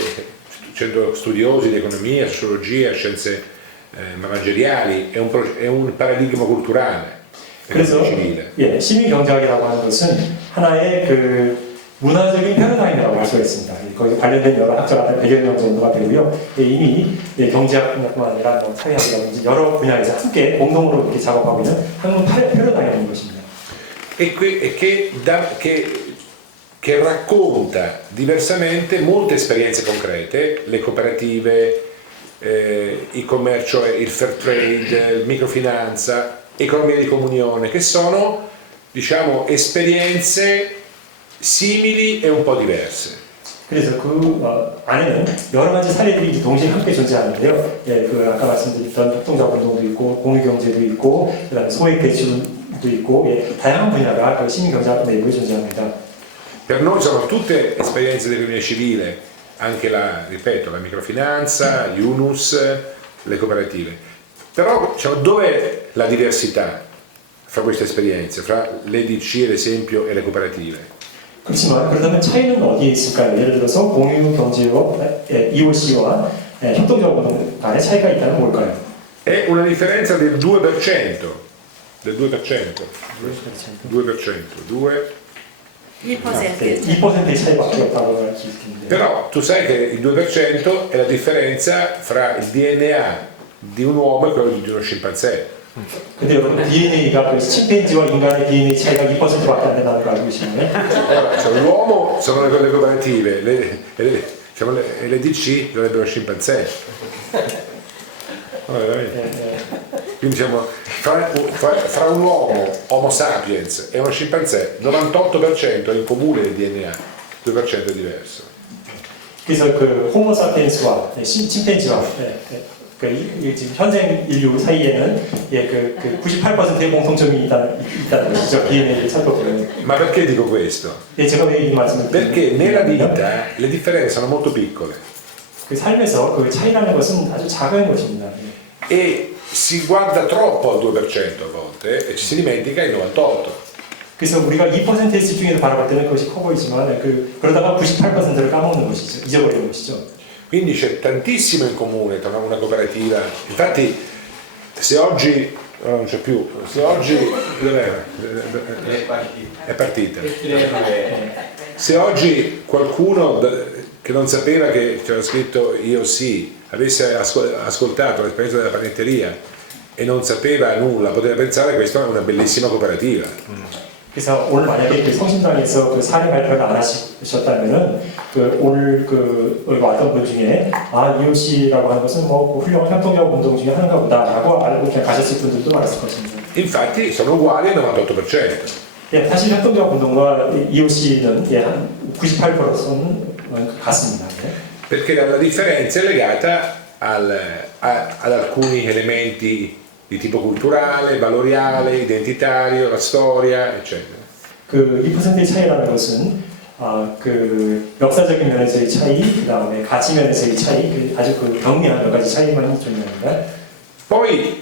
studiosi di economia, sociologia, scienze manageriali, è un paradigma culturale. 그래서 예, 시민경제학이라고 하는 것은 하나의 그 문화적인 패러다임이라고 할 수가 있습니다. 거기에 관련된 여러 학자가 100여 명 정도가 되고요. 예, 이미 경제학뿐만 아니라 뭐 사회학이라든지 여러 분야에서 함께 공동으로 이렇게 작업하고 있는 한국 패러다임인 것입니다. Che racconta diversamente molte esperienze concrete, le cooperative, il commercio, il fair trade, il microfinanza, economia di comunione, che sono, diciamo, esperienze simili e un po' diverse. 그래서 그 안에는 여러 가지 사례들이 동시에 함께 존재하는데요. 예, 그 아까 말씀드렸던 협동조합 운동도 있고 공유경제도 있고 그다음에 소액 대출도 있고 예, 다양한 분야가 그 시민경제학 내부에 존재합니다. Per noi sono tutte esperienze di economia civile, anche ripeto, la microfinanza, gli UNUS, le cooperative. Però dov'è la diversità fra queste esperienze, fra l'EDC ad esempio e le cooperative? 그렇지만 그렇다면 차이는 어디에 있을까요? 예를 들어서 공유경제와 EOC와 협동조합 간의 차이가 있다면 뭘까요? È una differenza del 2%, del 2%, 2%의 차이밖에 없다고 할 수 있겠는데. Però tu sai che il 2% è la differenza fra il DNA di un uomo e quello di uno scimpanzé. 근데 여러분 DNA가 그 침팬지와 인간의 DNA 차이가 2%밖에 안 된다는 거 알고 계시나요? Cioè, l'uomo sono le cooperative, l'EDC dovrebbero scimpanzé. No, quindi diciamo fra un uomo, Homo sapiens, e uno scimpanzé, 98% è in comune il DNA, 2% è diverso. 그래서 그 호모 사피엔스와 침팬지와 지금 현생 인류 사이에는 그 98%의 공통점이 있다는 것이죠. DNA를 살펴보면. Ma perché dico questo? 제가 왜 이 말씀을 Perché nella vita le differenze sono molto piccole. 그 삶에서 그 차이라는 것은 아주 작은 것입니다. E si guarda troppo al 2% a volte e ci si dimentica il 98%. 그래서 우리가 2%의 집중해서 바라볼 때는 그것이 커 보이지만 그러다가 98%를 까먹는 것이죠. 잊어버리는 것이죠. Quindi c'è tantissimo in comune tra una cooperativa. Infatti, se oggi non c'è più, se oggi è partita. Se oggi qualcuno che non sapeva che c'era scritto io sì, avesse ascoltato l'esperienza della panetteria e non sapeva nulla, poteva pensare che questa è una bellissima cooperativa. 그래서 오늘 만약에 그 성심당에서 그 사례 발표를 안 하셨다면은 오늘 왔던 분 중에 EOC라고 하는 것은 뭐 훌륭한 협동조합 운동 중에 하나인가 보다라고 알고 그냥 가셨을 분들도 많았을 것입니다. Infatti sono uguali al 98%. 예, 사실 협동조합 운동과 EOC는 한 98%는 같습니다. Perché la differenza è legata ad alcuni elementi di tipo culturale, valoriale, identitario, la storia, eccetera. 그 2%의 차이라는 것은 그 역사적인 면에서의 차이, 그 다음에 가치 면에서의 차이, 아주 경미한 몇 가지 차이만 존재합니다. Poi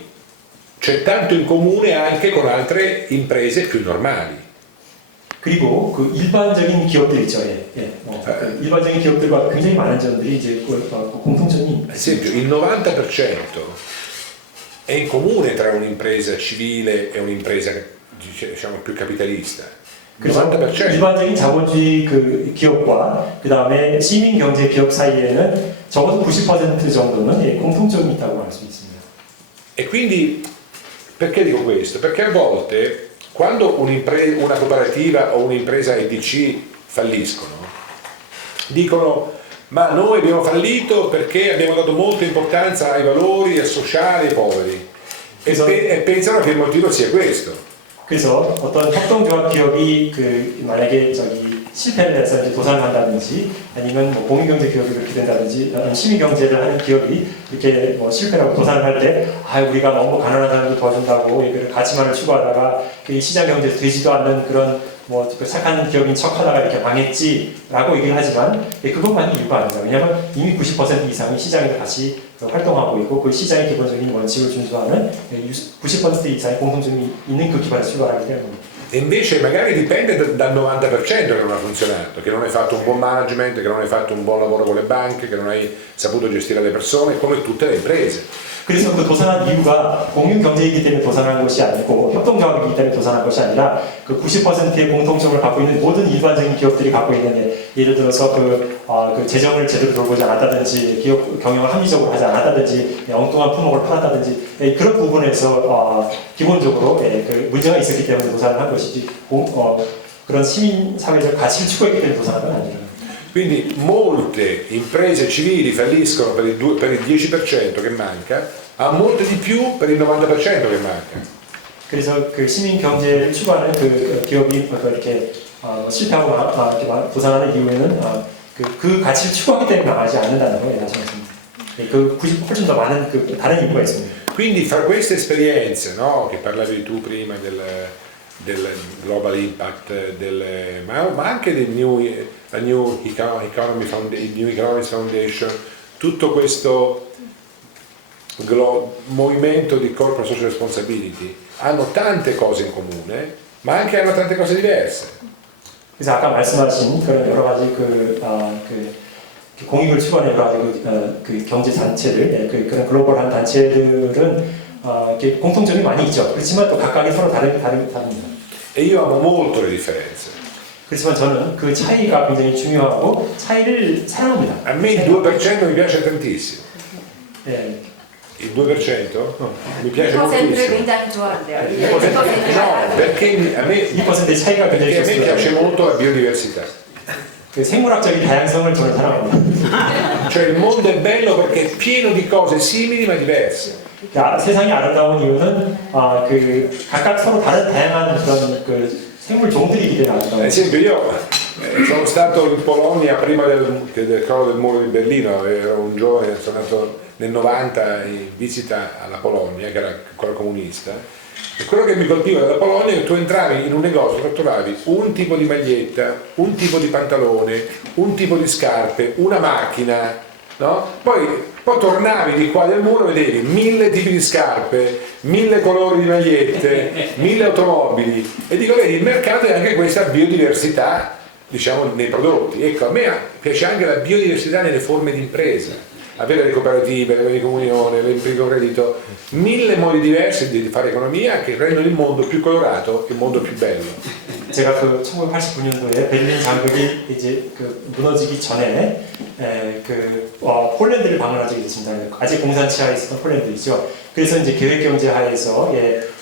c'è tanto in comune anche con altre imprese più normali. 그리고 그 일반적인 기업들 있죠. 일반적인 기업들과 굉장히 많은 점들이 이제 공통점이. Ad esempio, il 90% è in comune tra un'impresa civile e un'impresa, diciamo, più capitalista. 90%. 일반적인 자본주의 그 기업과 그 다음에 시민 경제 기업 사이에는 적어도 90% 정도는 공통점이 있다고 할 수 있습니다. E quindi perché dico questo? Perché a volte quando una cooperativa o un'impresa EDC falliscono, dicono ma noi abbiamo fallito perché abbiamo dato molta importanza ai valori, ai sociali, ai poveri e pensano che il motivo sia questo. 그래서 어떤 협동조합 기업이 만약에 실패를 해서 이제 도산을 한다든지 아니면 뭐 공유경제 기업이 그렇게 된다든지 시민경제를 하는 기업이 이렇게 뭐 실패하고 도산을 할 때 우리가 너무 가난한 사람들 도와준다고 가치만을 추구하다가 시장경제에서 되지도 않는 그런 뭐 착한 기업인 척하다가 이렇게 망했지라고 얘기를 하지만 그것만이 이유가 아니다. 왜냐하면 이미 90% 이상이 시장에서 다시 활동하고 있고 그 시장의 기본적인 원칙을 준수하는 90% 이상의 공통점이 있는 그 기반에서 출발하기 때문입니다. E invece magari dipende dal 90% che non ha funzionato, che non hai fatto un buon management, che non hai fatto un buon lavoro con le banche, che non hai saputo gestire le persone, come tutte le imprese. 그래서 그 도산한 이유가 공유 경제이기 때문에 도산한 것이 아니고 협동조합이기 때문에 도산한 것이 아니라 그 90%의 공통점을 갖고 있는 모든 일반적인 기업들이 갖고 있는 예를 들어서 그 재정을 제대로 돌보지 않았다든지 기업 경영을 합리적으로 하지 않았다든지 엉뚱한 품목을 팔았다든지 그런 부분에서 기본적으로 그 문제가 있었기 때문에 도산을 한 것이지 그런 시민 사회적 가치를 추구했기 때문에 도산한 건 아니에요. Quindi molte imprese civili falliscono per il 10% che manca, a molte di più per il 90% che manca. 그래서 그 시민 경제를 추구하는 그 기업이 이렇게 실패하고 이렇게 도산하는 이유에는 그 가치를 추구하기 때문에 망하지 않는다는 거예요. 그 훨씬 더 많은 그 다른 이유가 있습니다. Quindi fra queste esperienze, no, che parlavi tu prima del Global Impact, ma anche del New Economics Foundation, tutto questo movimento di corporate social responsibility hanno tante cose in comune, ma anche hanno tante cose diverse. 그래서 아까 말씀하신 그런 여러 가지 공익을 추구하는 여러 가지 그 경제 단체들, 그런 글로벌한 단체들은 공통점이 많이 있죠. 그렇지만 또 각각이 서로 다릅니다. E io amo molto le differenze. 그렇지만 저는 그 차이가 굉장히 중요하고 차이를 사랑합니다. A me il 2% mi piace tantissimo. 예. Il 2% mi piace moltissimo. 굉장히 좋아한대요. No, perché a me 2%의 차이가 굉장히 perché a me 좋습니다. piace molto la biodiversità. 그 생물학적인 다양성을 저는 사랑합니다. Cioè il mondo è bello perché è pieno di cose simili ma diverse. 세상이 아름다운 이유는 그 각각 서로 다른 다양한 그런 그 생물 종들이기 때문에 아름다워요. Ad esempio io sono stato in Polonia prima del crollo del muro di Berlino, ero un giovane, sono andato nel 90 in visita alla Polonia, che era ancora comunista, e quello che mi colpiva della Polonia è che tu entravi in un negozio e trovavi un tipo di maglietta, un tipo di pantalone, un tipo di scarpe, una macchina, no? Poi tornavi di qua del muro e vedevi 1000 tipi di scarpe, 1000 colori di magliette, 1000 automobili, e dico, vedi, il mercato è anche questa biodiversità, diciamo, nei prodotti. Ecco, a me piace anche la biodiversità nelle forme di impresa, avere le cooperative, le di comunione, l'impiego credito, 1000 modi diversi di fare economia che rendono il mondo più colorato, il mondo più bello. 제가 그 1989년도에 베를린 장벽이 이제 그 무너지기 전에 폴란드를 방문한 적이 있습니다. 아직 공산치하에 있었던 폴란드이죠. 그래서 이제 계획경제하에서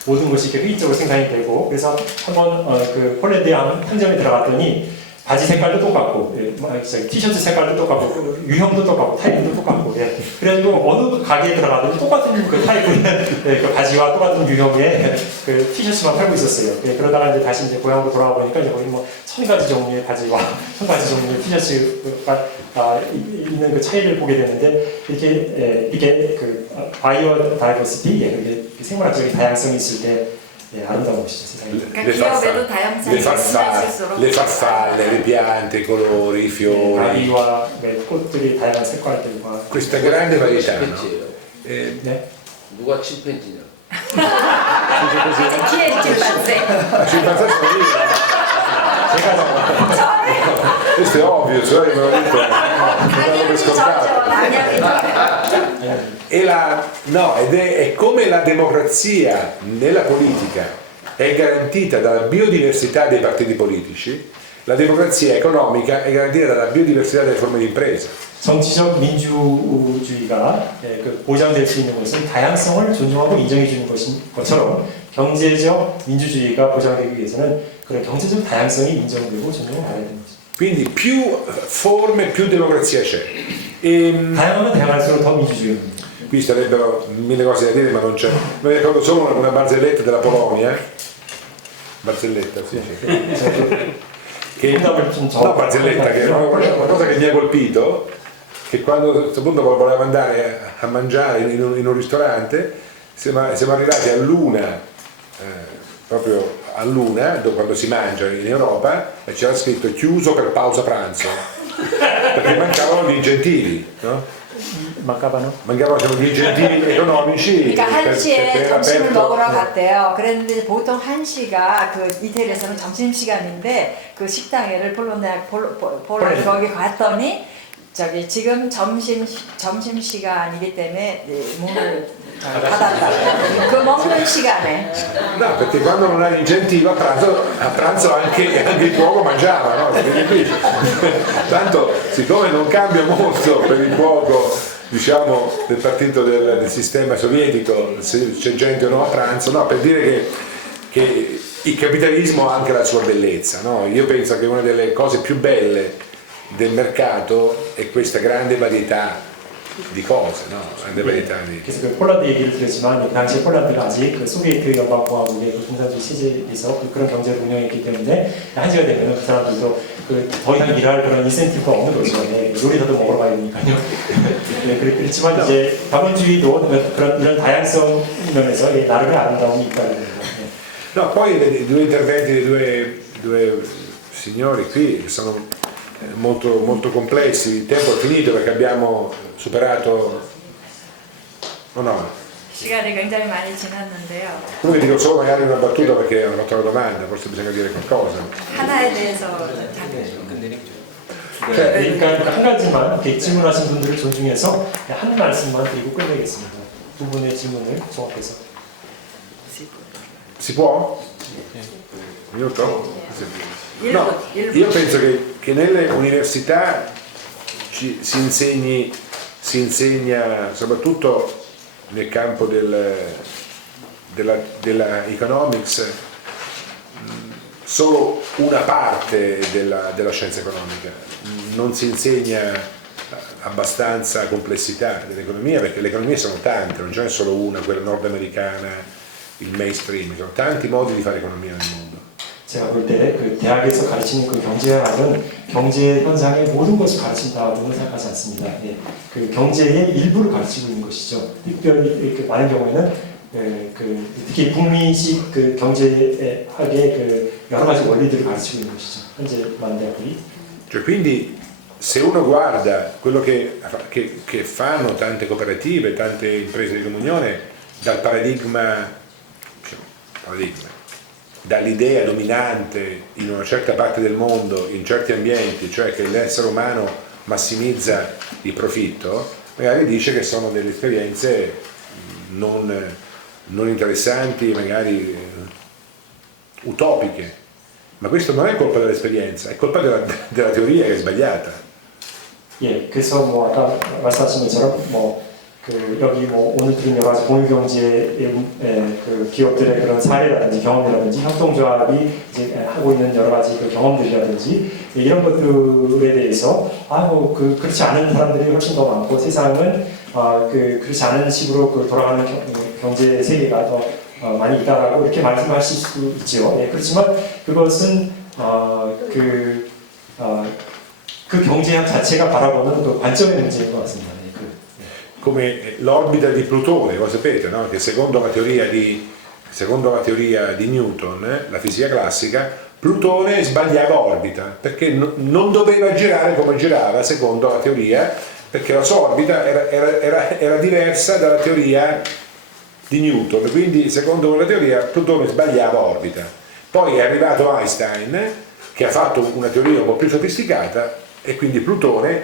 모든 것이 이렇게 회의적으로 생산이 되고, 그래서 한번 그 폴란드의 한 편점에 들어갔더니 바지 색깔도 똑같고, 티셔츠 색깔도 똑같고, 유형도 똑같고, 타입도 똑같고, 그래가지고 어느 가게에 들어가도 똑같은 그 타입의 그 바지와 똑같은 유형의 그 티셔츠만 팔고 있었어요. 그러다가 이제 다시 이제 고향으로 돌아와 보니까 이제 거기 뭐 1000가지 종류의 바지와 1000가지 종류의 티셔츠가 있는 그 차이를 보게 되는데, 이게 그 바이오 다이버시티, 이렇게 생물학적인 다양성이 있을 때 아름다운 것이죠, 세상에. Le farfalle, le piante, i colori, i fiori. 아이와 꽃들이 다양한 색깔들과 Questa grande varietà. No? 네? 누가 침팬지냐? chi è il scimpanzé? Scimpanzé sono io. Questo è ovvio, me l'ho detto. Per scontato. Ed è come la democrazia nella politica è garantita dalla biodiversità dei partiti politici, la democrazia economica è garantita dalla biodiversità delle forme di impresa. 정치적 민주주의가 보장될 수 있는 것은 다양성을 존중하고 인정해 주는 것처럼, 경제적 민주주의가 보장되기 위해서는 그런 경제적 다양성이 인정되고 존중을 받아야 되는 거죠. Quindi più forme, più democrazia c'è. 다양하면 다양할수록 더 민주주의입니다. Qui sarebbero 1000 cose da dire, ma non c'è. Mi ricordo solo una barzelletta della Polonia. Barzelletta, sì. No, barzelletta, che è una cosa che mi ha colpito, che quando a un certo punto volevamo andare a mangiare in un ristorante, siamo arrivati all'una, proprio all'una, quando si mangia in Europa, e c'era scritto chiuso per pausa pranzo, perché mancavano gli incentivi, no? mancavano? Mancavano gli incentivi economici. 그러니까 per 1시에 tenere 점심을 aperto. 먹으러 갔대요. 그랬는데 보통 1시가 그 이태리에서는 점심시간인데 그 식당에를 폴란드 거기 갔더니 저기 지금 점심시간이기 때문에 문을 닫았다. 그 먹는 시간에. No, perché quando non hai incentivo a pranzo anche il cuoco mangiava, no? Quindi, tanto siccome non cambia molto per il cuoco, diciamo, del partito del sistema sovietico, se c'è gente o no a pranzo, no, per dire che il capitalismo ha anche la sua bellezza, no? Io penso che una delle cose più belle del mercato è questa grande varietà di cose, no? Grande varietà di... 그래서 그 폴란드 얘기를 들었지만 그 당시 폴란드가 아직 그 소비에트 연방공화국의 그 공산주의 체제에서 그런 경제를 운영했기 때문에 1시가 되면 그 사람들도 더 이상 일할 그런 인센티브가 없는 거죠. 네, 요리라도 먹으러 가야 되니까요. 네, 그렇지만 이제 자본주의도 그런 이런 다양성 면에서 나름의 아름다움이 있다는 거죠. 네. No, poi i due interventi dei due signori qui sono molto, molto complessi, il tempo è finito perché abbiamo superato... no. 시간이 굉장히 많이 지났는데요. Comunque dico solo magari una battuta perché ho fatto la domanda, forse bisogna dire qualcosa. 하나에 대해서 그러니까 한 가지만 이렇게 질문하신 분들을 존중해서 한 말씀만 드리고 끝내겠습니다. 두 분의 질문을 종합해서. Si può? Minuto? No, io penso che nelle università si insegna soprattutto nel campo della economics solo una parte della scienza economica, non si insegna abbastanza complessità dell'economia perché le economie sono tante, non ce n'è solo una, quella nordamericana, il mainstream, sono tanti modi di fare economia nel mondo. 제가 볼 때 그 대학에서 가르치는 그 경제학은 경제 현상의 모든 것을 가르친다고는 생각하지 않습니다. 예, 그 경제의 일부를 가르치고 있는 것이죠. 특별히 이렇게 많은 경우에는 특히 북미식 그 경제학의 그 여러 가지 원리들을 가르치고 있는 것이죠. 현재 많은 대학들이. Cioè, quindi se uno guarda quello che fanno tante cooperative, tante imprese di comunione dal paradigma, dall'idea dominante in una certa parte del mondo, in certi ambienti, cioè che l'essere umano massimizza il profitto, magari dice che sono delle esperienze non interessanti, magari utopiche, ma questo non è colpa dell'esperienza, è colpa della teoria che è sbagliata. 예, 그래서 뭐 아까 말씀하신 것처럼 여기 오늘 들은 여러 가지 공유경제의 그 기업들의 그런 사례라든지 경험이라든지 협동조합이 이제 하고 있는 여러 가지 그 경험들이라든지 이런 것들에 대해서 그렇지 않은 사람들이 훨씬 더 많고 세상은 그렇지 않은 식으로 돌아가는 경제 세계가 더 많이 있다라고 이렇게 말씀하실 수 있죠. 예, 그렇지만 그것은 그 경제학 자체가 바라보는 그 관점의 문제인 것 같습니다. Come l'orbita di Plutone, lo sapete, no? Che secondo la teoria di Newton, la fisica classica, Plutone sbagliava orbita perché non doveva girare come girava secondo la teoria, perché la sua orbita era diversa dalla teoria di Newton, quindi secondo quella teoria Plutone sbagliava orbita. Poi è arrivato Einstein che ha fatto una teoria un po' più sofisticata e quindi Plutone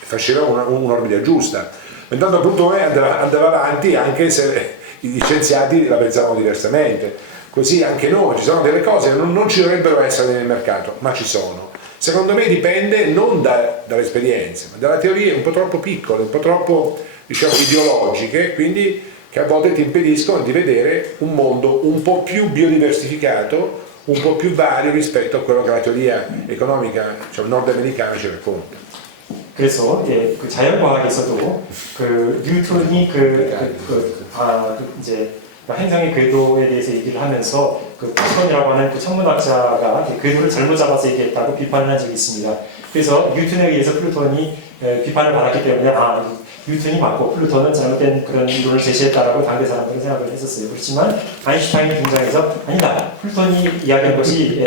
faceva un'orbita giusta. Intanto Plutone andava avanti anche se gli scienziati la pensavano diversamente. Così anche noi, ci sono delle cose che non ci dovrebbero essere nel mercato, ma ci sono. Secondo me dipende non dalle esperienze, ma dalle teorie un po' troppo piccole, un po' troppo ideologiche, quindi che a volte ti impediscono di vedere un mondo un po' più biodiversificato, un po' più vario rispetto a quello che la teoria economica nordamericana ci racconta. 그래서 그 자연과학에서도 그 뉴턴이 이제 행성의 궤도에 대해서 얘기를 하면서 그 플루톤이라고 하는 그 천문학자가 궤도를 잘못 잡아서 얘기했다고 비판을 한 적이 있습니다. 그래서 뉴턴에 의해서 플루톤이 비판을 받았기 때문에 뉴턴이 맞고 플루톤은 잘못된 그런 이론을 제시했다라고 당대 사람들은 생각을 했었어요. 그렇지만 아인슈타인이 등장해서 아니다. 플루톤이 이야기한 것이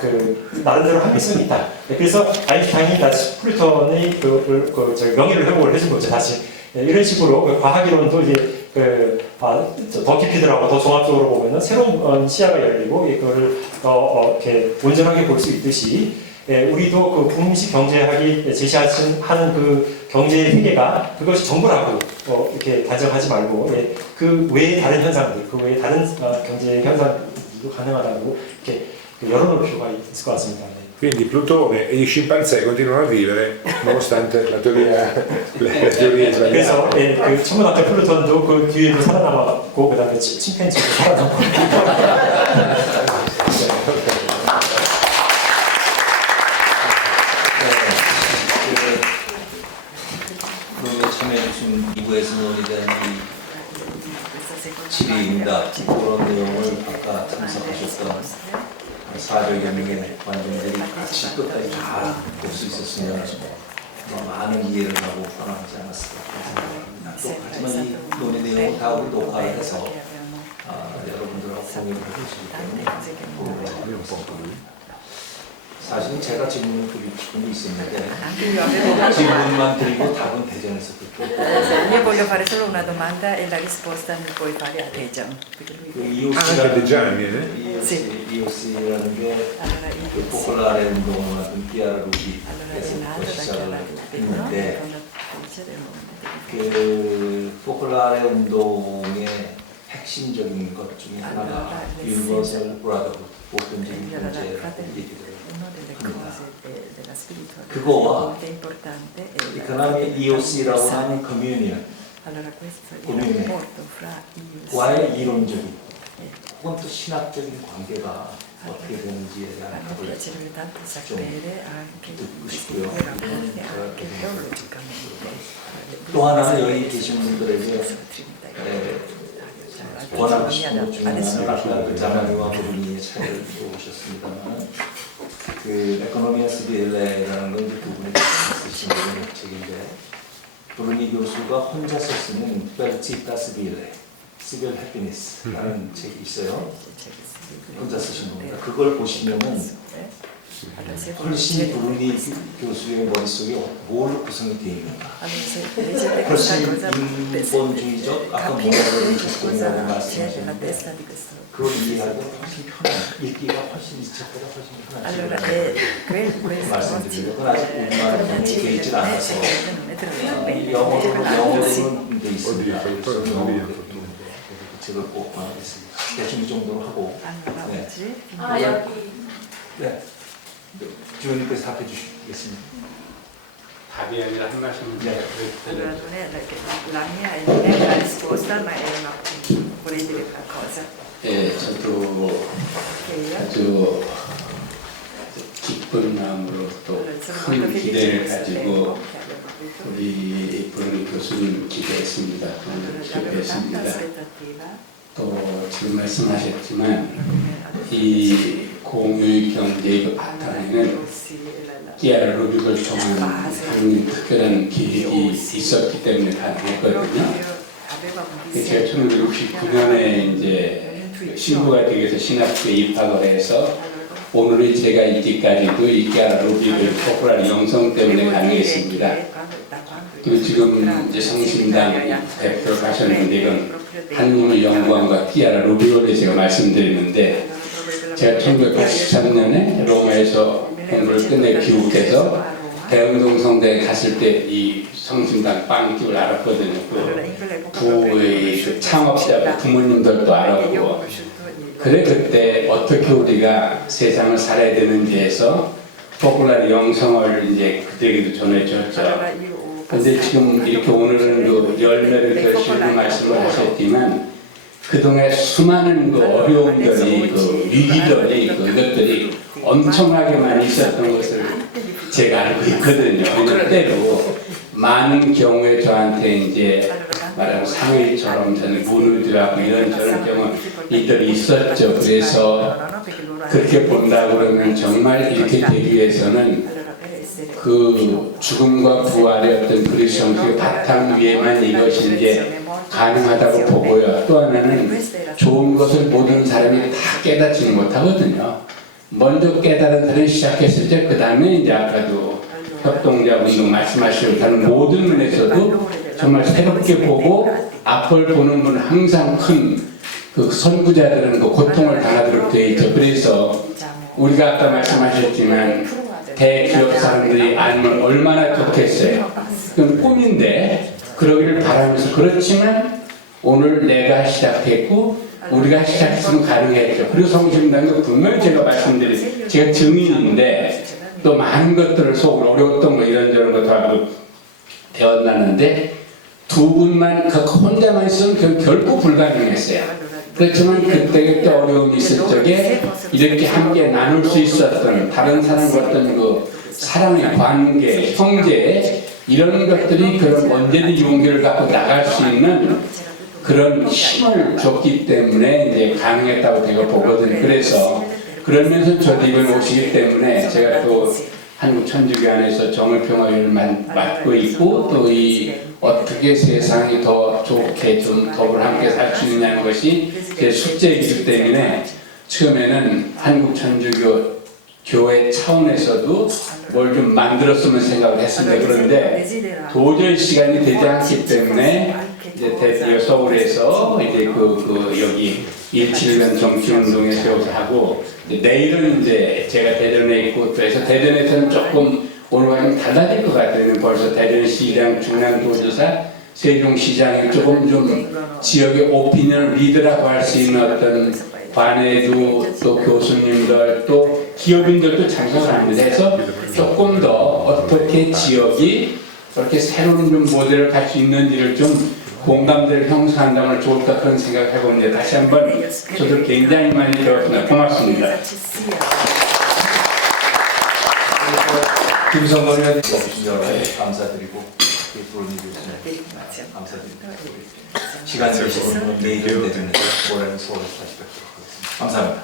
그 나름대로 합리성이 있다. 그래서 아인슈타인이 다시 플루톤의 명예를 회복을 해준 거죠. 다시 이런 식으로 그 과학 이론도 이제 더 깊이 들어가고 더 종합적으로 보면은 새로운 시야가 열리고 이거를 이렇게 온전하게 볼 수 있듯이 우리도 그 국민식 경제학이 제시하는 그 경제의 세계가 그것이 전부라고 이렇게 단정하지 말고 그 외의 다른 현상들, 그 외의 다른 경제 현상도 가능하다고 이렇게 열어놓을 필요가 있을 것 같습니다. Quindi Plutone e gli scimpanzé continuano a vivere nonostante la teoria sbagliata. 그래서 그 천문학자 플루톤도 그 뒤에도 살아남았고 그다음에 침팬지도 살아남고. 참여해주신 2부에서 논의된 질의입니다. 그런 내용을 아까 참석하셨던 400여 명의 관중들이 같이 끝까지 다 볼 수 있었으면 많은 이해를 하고 변하지 않았을까 생각합니다. 또 하지만 이 논의 내용을 다 우리 녹화를 해서 여러분들하고 공유를 해주시기 때문에 사실은 제가 질문을 드리고 싶은 게 있었는데 질문만 드리고 답은 대전에서 듣고 Io voglio fare solo una domanda e la risposta mi puoi fare a Dejan. EOC라는 게 포콜라레 운동을 하던 피아르 루비에서 시작을 했는데 그 포콜라레 운동의 핵심적인 것 중에 하나가 유니버설 브라더हु드 보편적인 경제라고 얘기를 그거와 이코노미 EOC라고 하는 커뮤니언과의 이론적인 혹은 또 신학적인 관계가 어떻게 되는지에 대한 답을 좀 듣고 싶고요. 또 하나는 여기 계신 분들에게 원하고 싶은 것 중에 하나는 아까 그 자마니와 브루니의 차이를 보셨습니다만 그 에코노미아스 비엘레라는 건 두 분이 쓰신 책인데 브루니 교수가 혼자서 쓰는 베르치타스 비엘레 시벨 해피니스라는 책이 있어요. 혼자 쓰신 겁니다. 그걸 보시면은 훨씬 브루니 교수의 머릿속에 뭘로 구성이 되어 있는가 훨씬 인본주의적 아까 뭐라고 접근이라고 말씀하셨는데 그걸 이해하고 훨씬 편한 읽기가 훨씬 이 책보다 훨씬 편한 말씀드리고 그건 아직 우리말은 되어 있지 않아서 영어로는 되어 있습니다. 책을 꼭 권하겠습니다. 대충 이 정도로 하고 여기 네. 주원님께서 답해 주시겠습니다. 답이 아니라 한 말씀 La mia è la risposta, ma è una vorrei dire una cosa. 저도 아주 기쁜 마음으로 또 큰 기대를 가지고 우리 브루니 교수님 기대했습니다. 기대했습니다. 또 지금 말씀하셨지만 이 공유의 경제의 그 바탕에는 피아르 루비를 통한 하나님 특별한 계획이 있었기 때문에 가능했거든요. 제가 1969년에 이제 신부가 되기 위해서 신학교에 입학을 해서 오늘의 제가 있기까지도 이 피아르 루비를 포퓰라 영성 때문에 가능했습니다. 그리고 지금 이제 성심당 대표를 하셨는데 이건 하나님의 영광과 피아르 루비를 제가 말씀드리는데 제가 1983년에 로마에서 공부를 끝내 귀국해서 대흥동 성당에 갔을 때 이 성심당 빵집을 알았거든요. 그 창업자 부모님들도 알았고 그래 그때 어떻게 우리가 세상을 살아야 되는지에서 포퓰라 영성을 이제 그때에도 전해줬죠. 근데 지금 이렇게 오늘은 그 열매를 결실로 말씀을 하셨지만 그동안 수많은 그 어려움들이 그 위기들이 이것들이 엄청나게 많이 있었던 것을 제가 알고 있거든요. 때로 많은 경우에 저한테 이제 말하면 상해처럼 저는 무너지라고 이런저런 경우들이 있었죠. 그래서 그렇게 본다 그러면 정말 이렇게 되기 위해서는 그 죽음과 부활의 어떤 그리스도 그 바탕 위에만 이것이 이제 가능하다고 보고요. 또 하나는 좋은 것을 모든 사람이 다 깨닫지는 못하거든요. 먼저 깨달은 사람이 시작했을 때 그 다음에 이제 아까도 협동자분도 말씀하신 다른 모든 면에서도 정말 새롭게 보고 앞을 보는 분은 항상 큰 그 선구자들은 그 고통을 당하도록 되어 있죠. 그래서 우리가 아까 말씀하셨지만 대기업 사람들이 알면 얼마나 좋겠어요. 그건 꿈인데 그러기를 바라면서 그렇지만 오늘 내가 시작했고 우리가 시작했으면 가능했죠. 그리고 성심당도 분명히 제가 말씀드린 제가 증인인데 또 많은 것들을 속으로 어려웠던 거 이런저런 것도 하고 되었나는데 두 분만 그 혼자만 있으면 결코 불가능했어요. 그렇지만 그때 어려움이 있을 적에 이렇게 함께 나눌 수 있었던 다른 사람과 어떤 그 사랑의 관계, 형제 이런 것들이 그런 언제든지 용기를 갖고 나갈 수 있는 그런 힘을 줬기 때문에 이제 가능했다고 제가 보거든요. 그래서 그러면서 저도 이번에 오시기 때문에 제가 또 한국천주교 안에서 정을평화위를 맡고 있고 또 이 어떻게 세상이 더 좋게 좀 더불어 함께 살 수 있냐는 것이 제 숙제이기 때문에 처음에는 한국천주교 교회 차원에서도 뭘 좀 만들었으면 생각을 했습니다. 그런데 도저히 시간이 되지 않기 때문에 이제 드디어 서울에서 이제 여기 1.7년 정치운동에서 하고 내일은 이제 제가 대전에 있고 또 해서 대전에서는 조금 오늘과는 달라질 것 같아요. 벌써 대전시장, 중랑도지사, 세종시장이 조금 좀 지역의 오피니언 리더라고 할 수 있는 어떤 관에도 또 교수님들 또 기업인들도 참석을 합니다. 해서 조금 더 어떻게 지역이 그렇게 새로운 좀 모델을 갈 수 있는지를 좀 공감대를 형성한다면 좋을까 그런 생각을 해봅니다. 다시 한번 저도 굉장히 많이 배웠습니다. 고맙습니다. 김성건 의원 오신 여러 감사드리고 부르니 교수님 감사드립니다. 시간 내시고 내일 되는 모레는 서울에서 다시 뵙도록 하겠습니다. 감사합니다.